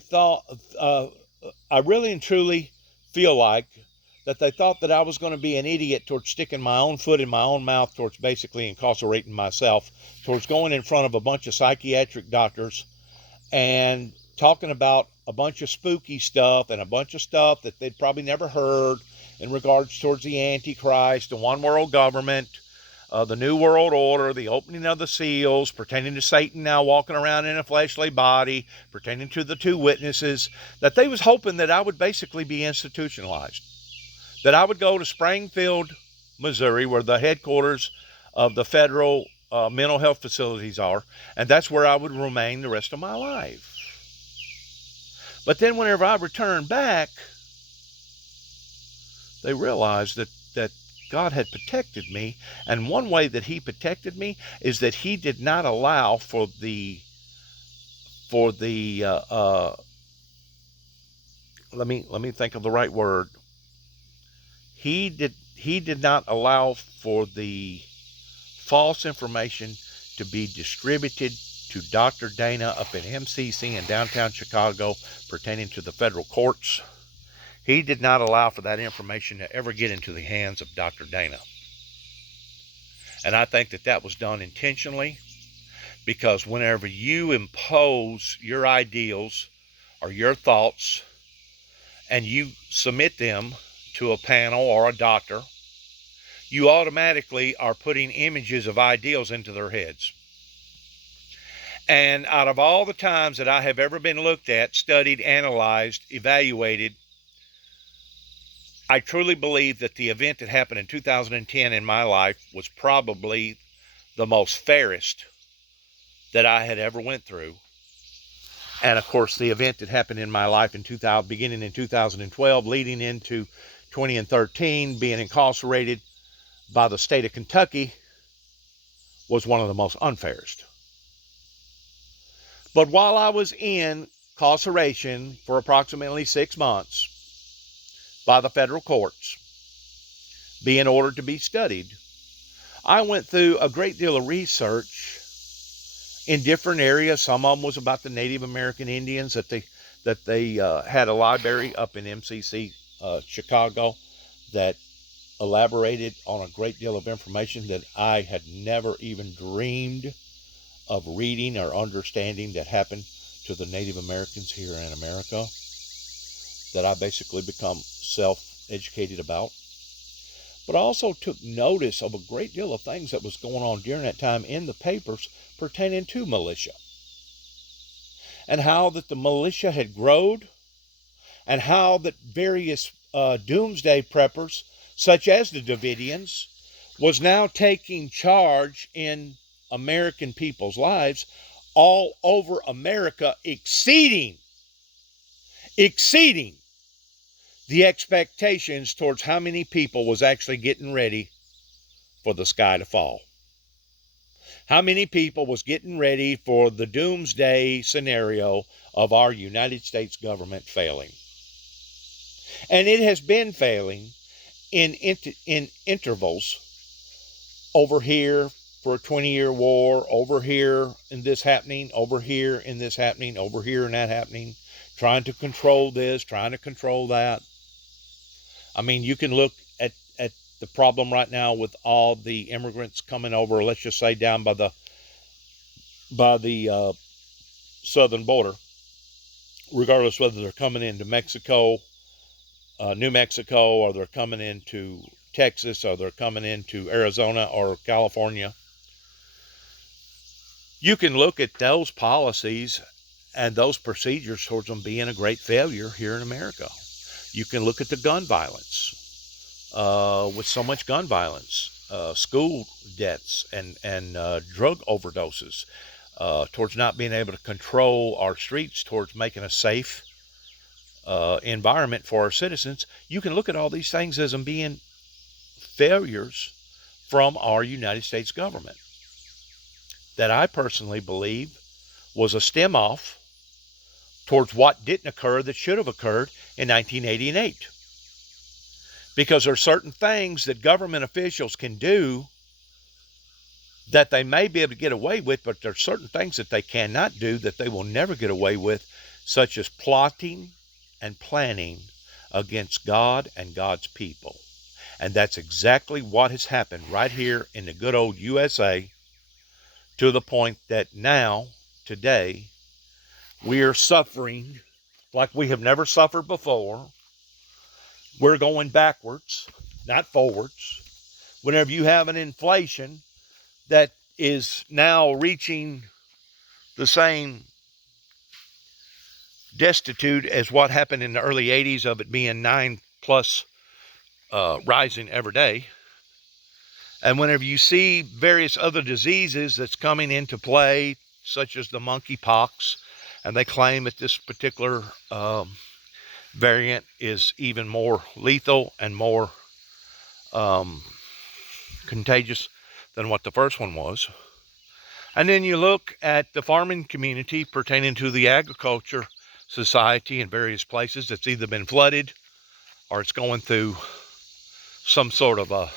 feel like that they thought that I was going to be an idiot towards sticking my own foot in my own mouth, towards basically incarcerating myself, towards going in front of a bunch of psychiatric doctors and talking about a bunch of spooky stuff and a bunch of stuff that they'd probably never heard in regards towards the Antichrist, the one world government, the New World Order, the opening of the seals, pertaining to Satan now walking around in a fleshly body, pertaining to the 2 witnesses, that they was hoping that I would basically be institutionalized. That I would go to Springfield, Missouri, where the headquarters of the federal mental health facilities are, and that's where I would remain the rest of my life. But then whenever I returned back, they realized that God had protected me, and one way that he protected me is that he did not allow for the let me think of the right word. He did not allow for the false information to be distributed to Dr. Dana up in MCC in downtown Chicago pertaining to the federal courts. He did not allow for that information to ever get into the hands of Dr. Dana. And I think that that was done intentionally, because whenever you impose your ideals or your thoughts and you submit them to a panel or a doctor, you automatically are putting images of ideals into their heads. And out of all the times that I have ever been looked at, studied, analyzed, evaluated, I truly believe that the event that happened in 2010 in my life was probably the most fairest that I had ever went through. And of course, the event that happened in my life beginning in 2012, leading into 2013, being incarcerated, by the state of Kentucky was one of the most unfairest. But while I was in incarceration for approximately 6 months by the federal courts, being ordered to be studied, I went through a great deal of research in different areas. Some of them was about the Native American Indians, that they had a library up in MCC Chicago that elaborated on a great deal of information that I had never even dreamed of reading or understanding that happened to the Native Americans here in America, that I basically become self-educated about. But I also took notice of a great deal of things that was going on during that time in the papers pertaining to militia, and how that the militia had grown, and how that various doomsday preppers, such as the Davidians, was now taking charge in American people's lives all over America, exceeding the expectations towards how many people was actually getting ready for the sky to fall. How many people was getting ready for the doomsday scenario of our United States government failing. And it has been failing in intervals. Over here for a 20-year war, over here in this happening, over here in this happening, over here and that happening, trying to control this, trying to control that. I mean, you can look at the problem right now with all the immigrants coming over, let's just say down by the southern border, regardless whether they're coming into Mexico, New Mexico, or they're coming into Texas, or they're coming into Arizona or California. You can look at those policies and those procedures towards them being a great failure here in America. You can look at the gun violence, with so much gun violence, school deaths and drug overdoses, towards not being able to control our streets, towards making a safe environment for our citizens. You can look at all these things as them being failures from our United States government that I personally believe was a stem off towards what didn't occur that should have occurred in 1988. Because there are certain things that government officials can do that they may be able to get away with, but there are certain things that they cannot do that they will never get away with, such as plotting and planning against God and God's people. And that's exactly what has happened right here in the good old USA, to the point that now, today, we are suffering like we have never suffered before. We're going backwards, not forwards. Whenever you have an inflation that is now reaching the same destitute as what happened in the early 80s, of it being 9+ rising every day. And whenever you see various other diseases that's coming into play, such as the monkeypox, and they claim that this particular variant is even more lethal and more contagious than what the first one was. And then you look at the farming community pertaining to the agriculture society in various places that's either been flooded or it's going through some sort of a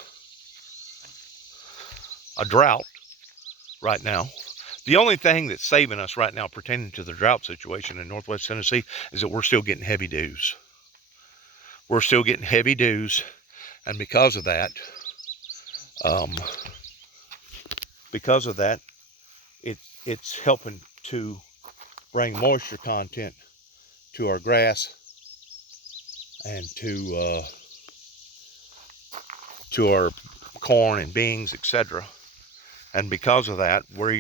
drought right now. The only thing that's saving us right now pertaining to the drought situation in Northwest Tennessee is that we're still getting heavy dews. We're still getting heavy dews, and because of that, it's helping to bring moisture content to our grass and to our corn and beans, etc. And because of that, we're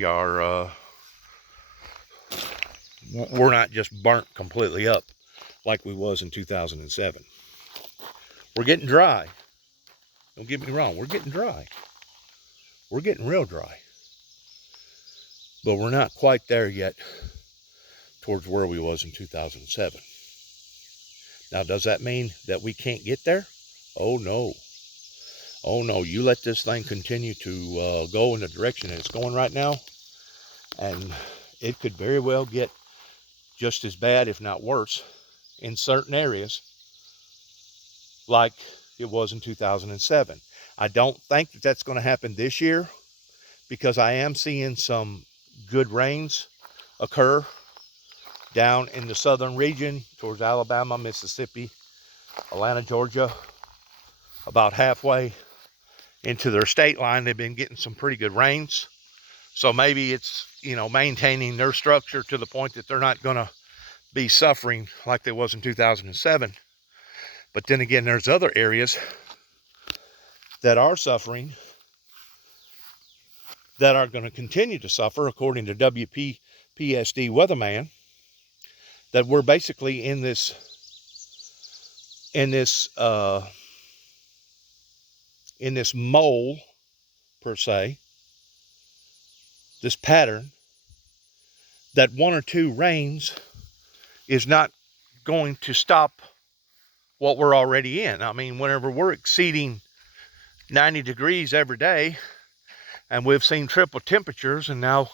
not just burnt completely up like we was in 2007. We're getting dry. Don't get me wrong, we're getting dry. We're getting real dry. But we're not quite there yet towards where we was in 2007. Now, does that mean that we can't get there? Oh, no. oh no, you let this thing continue to go in the direction that it's going right now, and it could very well get just as bad, if not worse, in certain areas like it was in 2007. I don't think that that's going to happen this year, because I am seeing some good rains occur down in the southern region towards Alabama, Mississippi, Atlanta, Georgia. About halfway into their state line, they've been getting some pretty good rains. So maybe it's, maintaining their structure to the point that they're not going to be suffering like they was in 2007. But then again, there's other areas that are suffering, that are going to continue to suffer, according to WPSD weatherman, that we're basically in this mole, per se, this pattern, that one or two rains is not going to stop what we're already in. I mean, whenever we're exceeding 90 degrees every day, and we've seen triple temperatures, and now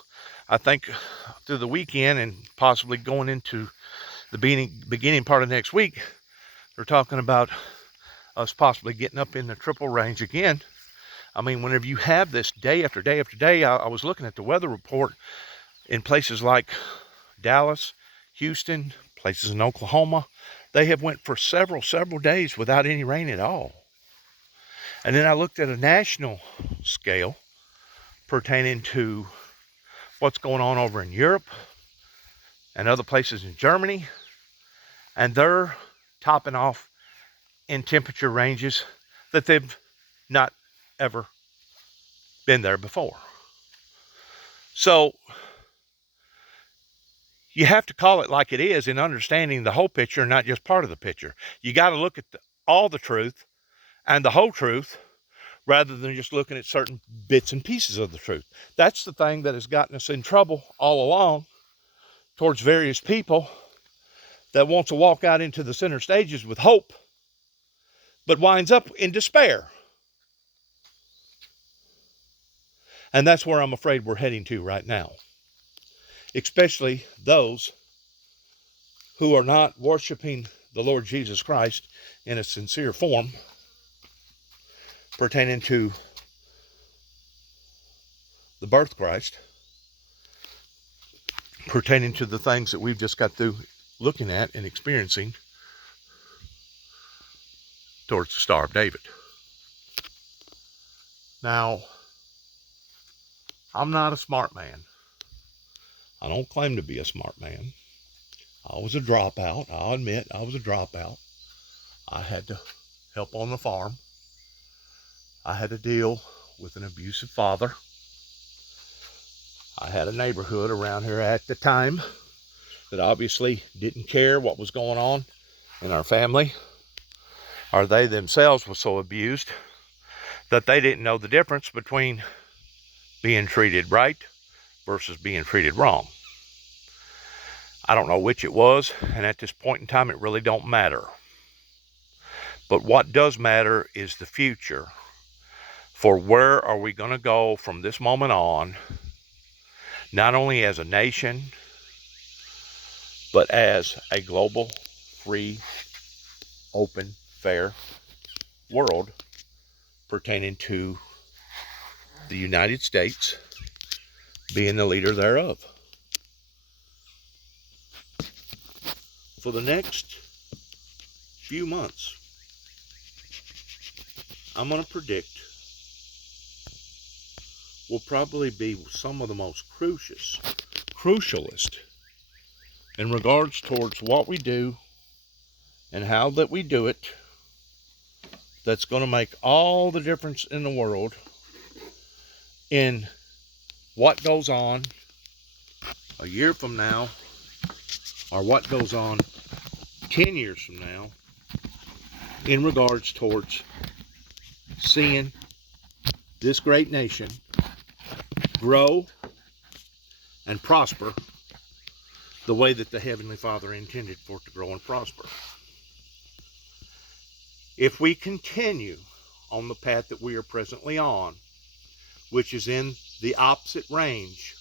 I think through the weekend and possibly going into the beginning part of next week, they're talking about us possibly getting up in the triple range again. I mean, whenever you have this day after day after day, I was looking at the weather report in places like Dallas, Houston, places in Oklahoma. They have went for several days without any rain at all. And then I looked at a national scale pertaining to what's going on over in Europe and other places in Germany, and they're topping off in temperature ranges that they've not ever been there before. So you have to call it like it is in understanding the whole picture, not just part of the picture. You got to look at all the truth and the whole truth, rather than just looking at certain bits and pieces of the truth. That's the thing that has gotten us in trouble all along towards various people that want to walk out into the center stages with hope, but winds up in despair. And that's where I'm afraid we're heading to right now. Especially those who are not worshiping the Lord Jesus Christ in a sincere form, pertaining to the birth Christ, pertaining to the things that we've just got through looking at and experiencing towards the Star of David. Now, I'm not a smart man. I don't claim to be a smart man. I was a dropout. I'll admit I was a dropout. I had to help on the farm. I had to deal with an abusive father. I had a neighborhood around here at the time that obviously didn't care what was going on in our family, or they themselves were so abused that they didn't know the difference between being treated right versus being treated wrong. I don't know which it was, and at this point in time it really don't matter. But what does matter is the future. For where are we going to go from this moment on, not only as a nation, but as a global, free, open, fair world pertaining to the United States being the leader thereof. For the next few months, I'm going to predict will probably be some of the most crucialist in regards towards what we do and how that we do it, that's going to make all the difference in the world in what goes on a year from now, or what goes on 10 years from now, in regards towards seeing this great nation grow and prosper the way that the Heavenly Father intended for it to grow and prosper. If we continue on the path that we are presently on, which is in the opposite range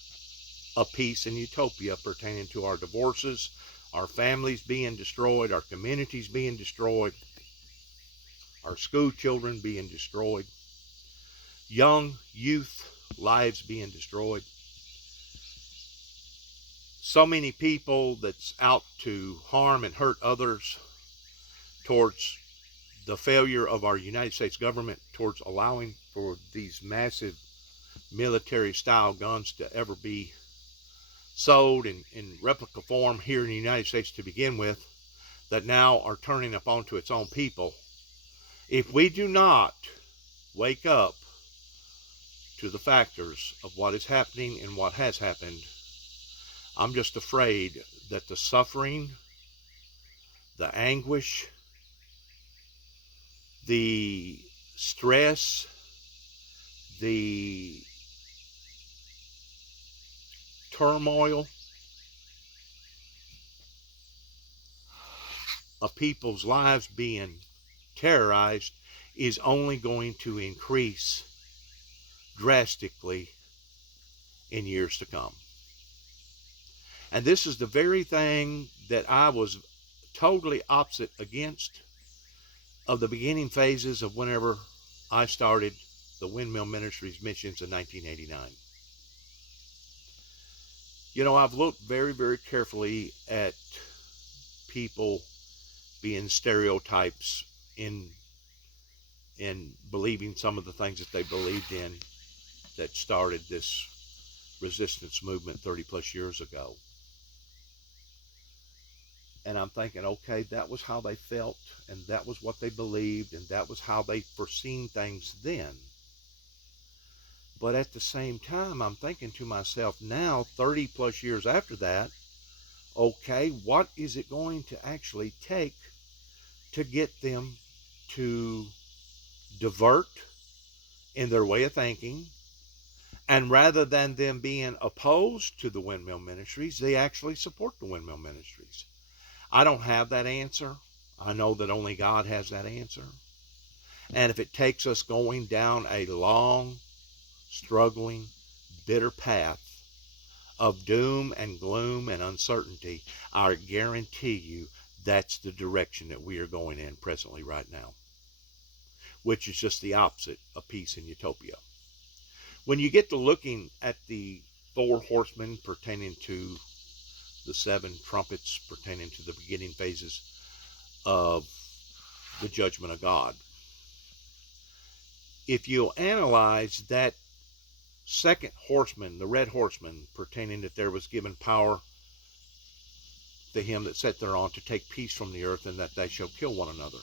of peace and utopia pertaining to our divorces, our families being destroyed, our communities being destroyed, our school children being destroyed, young youth lives being destroyed. So many people that's out to harm and hurt others, towards the failure of our United States government towards allowing for these massive military-style guns to ever be sold in replica form here in the United States to begin with, that now are turning up onto its own people. If we do not wake up to the factors of what is happening and what has happened, I'm just afraid that the suffering, the anguish, the stress, the turmoil of people's lives being terrorized is only going to increase drastically in years to come. And this is the very thing that I was totally opposite against of the beginning phases of whenever I started the Windmill Ministries missions in 1989. You know, I've looked very, very carefully at people being stereotypes in believing some of the things that they believed in that started this resistance movement 30 plus years ago. And I'm thinking, okay, that was how they felt, and that was what they believed, and that was how they foreseen things then. But at the same time, I'm thinking to myself now, 30 plus years after that, okay, what is it going to actually take to get them to divert in their way of thinking? And rather than them being opposed to the Windmill Ministries, they actually support the Windmill Ministries. I don't have that answer. I know that only God has that answer. And if it takes us going down a long, struggling, bitter path of doom and gloom and uncertainty, I guarantee you that's the direction that we are going in presently right now, which is just the opposite of peace and utopia. When you get to looking at the 4 horsemen pertaining to the 7 trumpets pertaining to the beginning phases of the judgment of God, if you'll analyze that second horseman, the red horseman, pertaining that there was given power to him that sat thereon to take peace from the earth, and that they shall kill one another.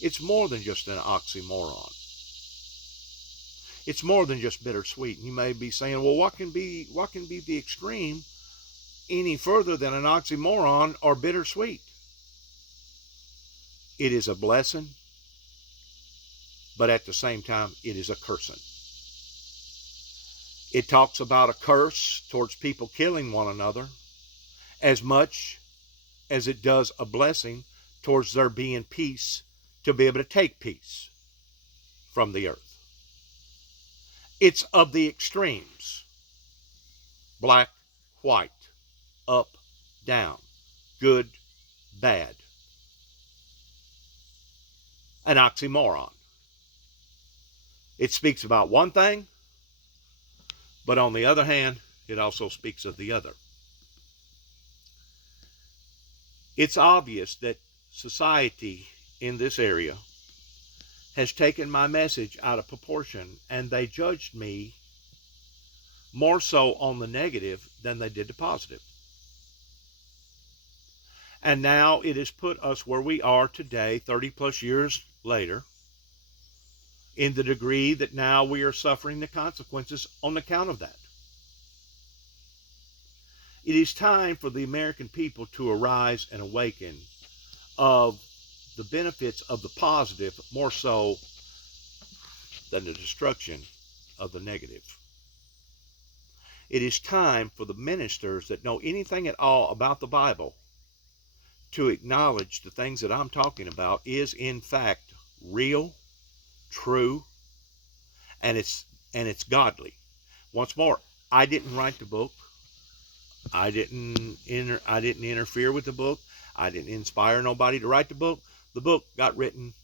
It's more than just an oxymoron. It's more than just bittersweet. And you may be saying, well, what can be the extreme any further than an oxymoron or bittersweet? It is a blessing, but at the same time, it is a cursing. It talks about a curse towards people killing one another as much as it does a blessing towards there being peace, to be able to take peace from the earth. It's of the extremes. Black, white, up, down, good, bad. An oxymoron. It speaks about one thing, but on the other hand, it also speaks of the other. It's obvious that society in this area has taken my message out of proportion, and they judged me more so on the negative than they did the positive. And now it has put us where we are today, 30 plus years later, in the degree that now we are suffering the consequences on account of that. It is time for the American people to arise and awaken of the benefits of the positive more so than the destruction of the negative. It is time for the ministers that know anything at all about the Bible to acknowledge the things that I'm talking about is in fact real, true, and it's godly. Once more, I didn't write the book. I didn't interfere with the book. I didn't inspire nobody to write the book. The book got written,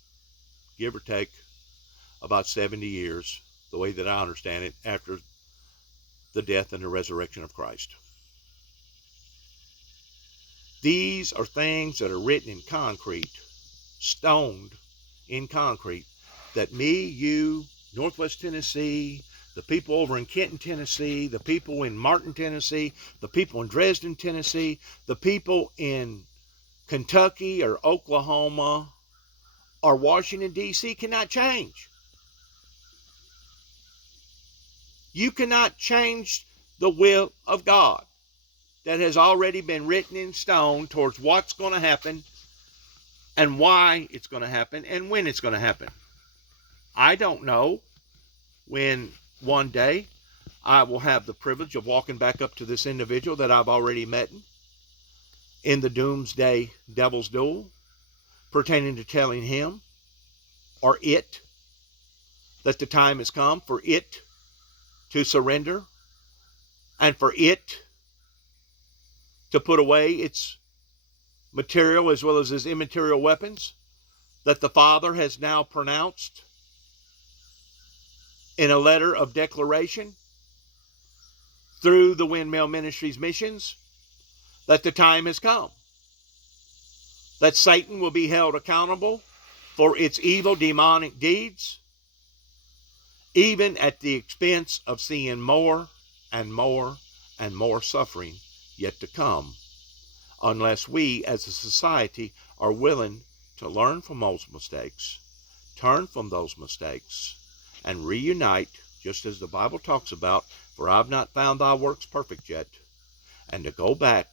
give or take, about 70 years, the way that I understand it, after the death and the resurrection of Christ. These are things that are written in concrete, stoned in concrete, that me, you, Northwest Tennessee, the people over in Kenton, Tennessee, the people in Martin, Tennessee, the people in Dresden, Tennessee, the people in Kentucky or Oklahoma or Washington, D.C. cannot change. You cannot change the will of God that has already been written in stone towards what's going to happen and why it's going to happen and when it's going to happen. I don't know when one day I will have the privilege of walking back up to this individual that I've already met in the doomsday devil's duel, pertaining to telling him or it that the time has come for it to surrender and for it to put away its material as well as its immaterial weapons that the Father has now pronounced in a letter of declaration through the Windmill Ministries missions, that the time has come, that Satan will be held accountable for its evil demonic deeds, even at the expense of seeing more and more and more suffering yet to come, unless we as a society are willing to learn from those mistakes, turn from those mistakes, and reunite, just as the Bible talks about, for I've not found thy works perfect yet, and to go back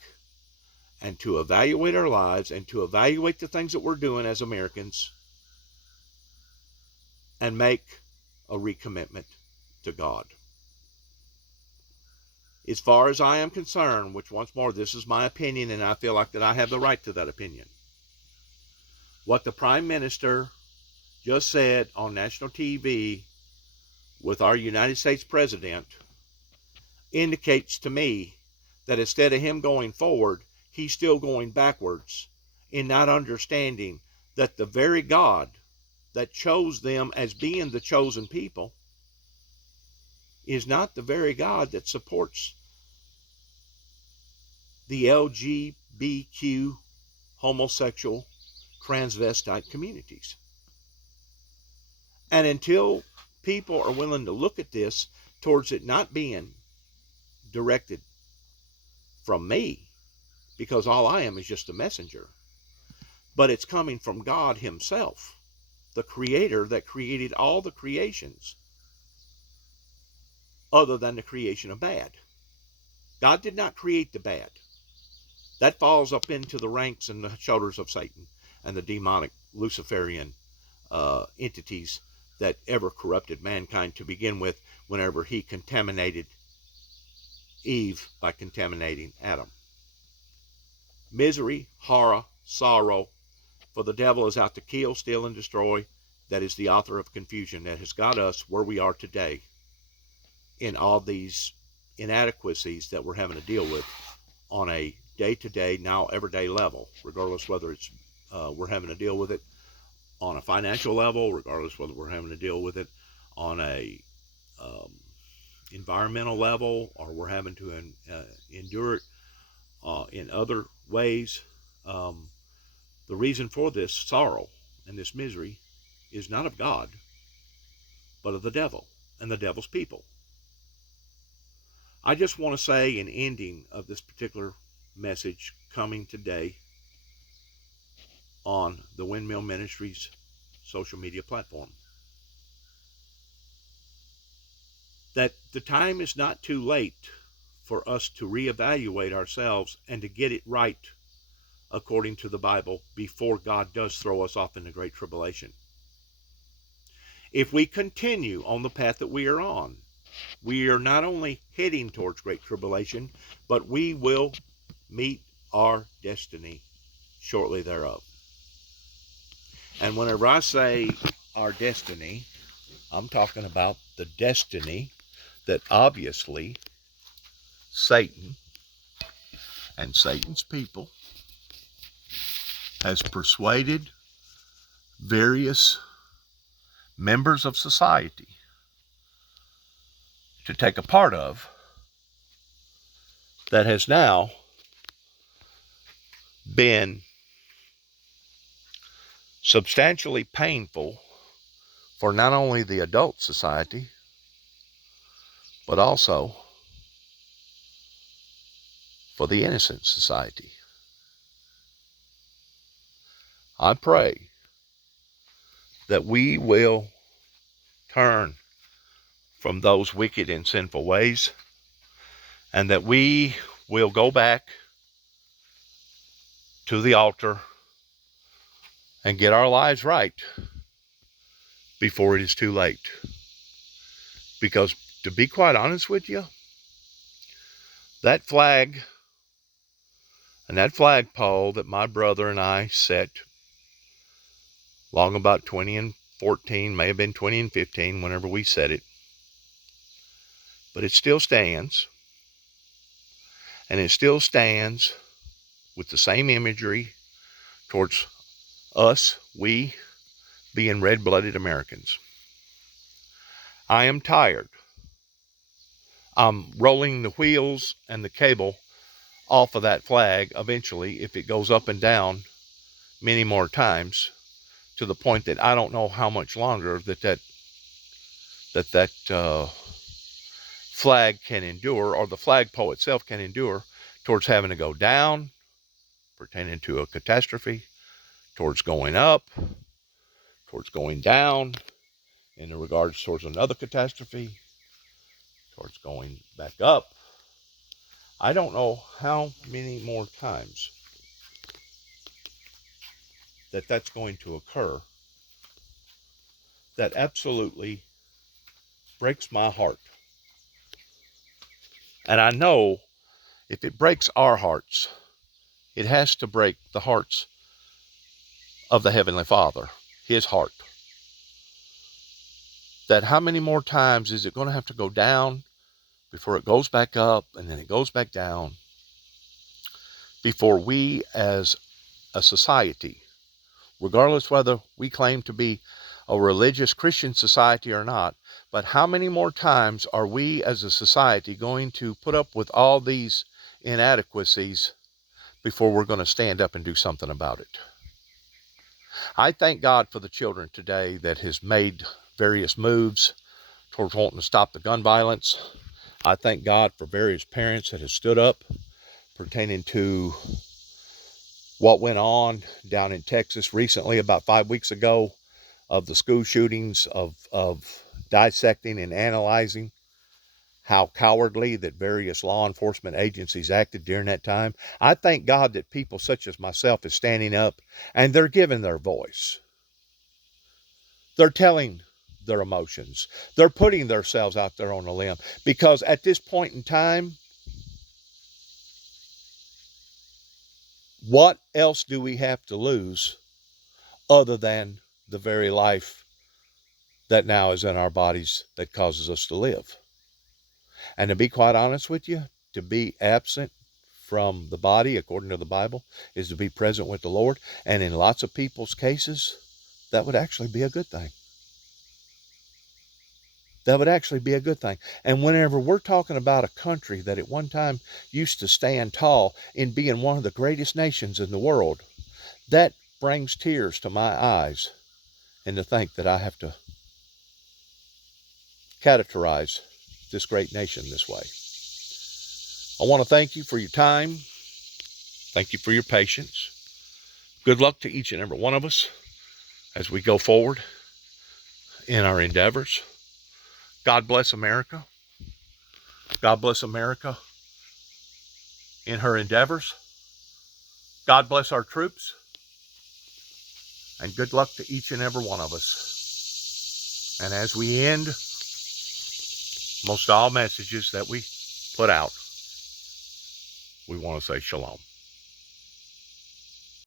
and to evaluate our lives and to evaluate the things that we're doing as Americans and make a recommitment to God. As far as I am concerned, which once more, this is my opinion, and I feel like that I have the right to that opinion, what the Prime Minister just said on national TV with our United States President indicates to me that instead of him going forward, he's still going backwards in not understanding that the very God that chose them as being the chosen people is not the very God that supports the LGBTQ, homosexual, transvestite communities. And until people are willing to look at this towards it not being directed from me, because all I am is just a messenger, but it's coming from God himself, the creator that created all the creations other than the creation of bad. God did not create the bad. That falls up into the ranks and the shoulders of Satan and the demonic Luciferian entities that ever corrupted mankind to begin with, whenever he contaminated Eve by contaminating Adam. Misery, horror, sorrow, for the devil is out to kill, steal, and destroy. That is the author of confusion that has got us where we are today in all these inadequacies that we're having to deal with on a day-to-day, now everyday level, regardless whether it's we're having to deal with it on a financial level, regardless whether we're having to deal with it on a environmental level, or we're having to endure it in other ways. The reason for this sorrow and this misery is not of God, but of the devil and the devil's people. I just want to say, in ending of this particular message coming today on the Windmill Ministries social media platform, that the time is not too late for us to reevaluate ourselves and to get it right according to the Bible before God does throw us off in the Great Tribulation. If we continue on the path that we are on, we are not only heading towards Great Tribulation, but we will meet our destiny shortly thereof. And whenever I say our destiny, I'm talking about the destiny that obviously Satan and Satan's people has persuaded various members of society to take a part of, that has now been substantially painful for not only the adult society, but also for the innocent society. I pray that we will turn from those wicked and sinful ways, and that we will go back to the altar and get our lives right before it is too late. Because to be quite honest with you, that flag and that flagpole that my brother and I set long about 2014, may have been 2015, whenever we set it, but it still stands, and it still stands with the same imagery towards us, we being red-blooded Americans. I am tired. I'm rolling the wheels and the cable off of that flag eventually, if it goes up and down many more times, to the point that I don't know how much longer that flag can endure, or the flagpole itself can endure, towards having to go down, pertaining to a catastrophe, towards going up, towards going down, in regards towards another catastrophe, towards going back up. I don't know how many more times that's going to occur. That absolutely breaks my heart. And I know if it breaks our hearts, it has to break the hearts of the Heavenly Father, His heart. That how many more times is it going to have to go down before it goes back up, and then it goes back down, before we as a society, regardless whether we claim to be a religious Christian society or not, but how many more times are we as a society going to put up with all these inadequacies before we're going to stand up and do something about it? I thank God for the children today that has made various moves towards wanting to stop the gun violence. I thank God for various parents that have stood up pertaining to what went on down in Texas recently, about 5 weeks ago, of the school shootings, of dissecting and analyzing how cowardly that various law enforcement agencies acted during that time. I thank God that people such as myself is standing up, and they're giving their voice. They're telling their emotions. They're putting themselves out there on a limb, because at this point in time, what else do we have to lose other than the very life that now is in our bodies that causes us to live? And to be quite honest with you, to be absent from the body, according to the Bible, is to be present with the Lord. And in lots of people's cases, that would actually be a good thing. That would actually be a good thing. And whenever we're talking about a country that at one time used to stand tall in being one of the greatest nations in the world, that brings tears to my eyes, and to think that I have to characterize this great nation this way. I want to thank you for your time. Thank you for your patience. Good luck to each and every one of us as we go forward in our endeavors. God bless America. God bless America in her endeavors. God bless our troops. And good luck to each and every one of us. And as we end most all messages that we put out, we want to say shalom.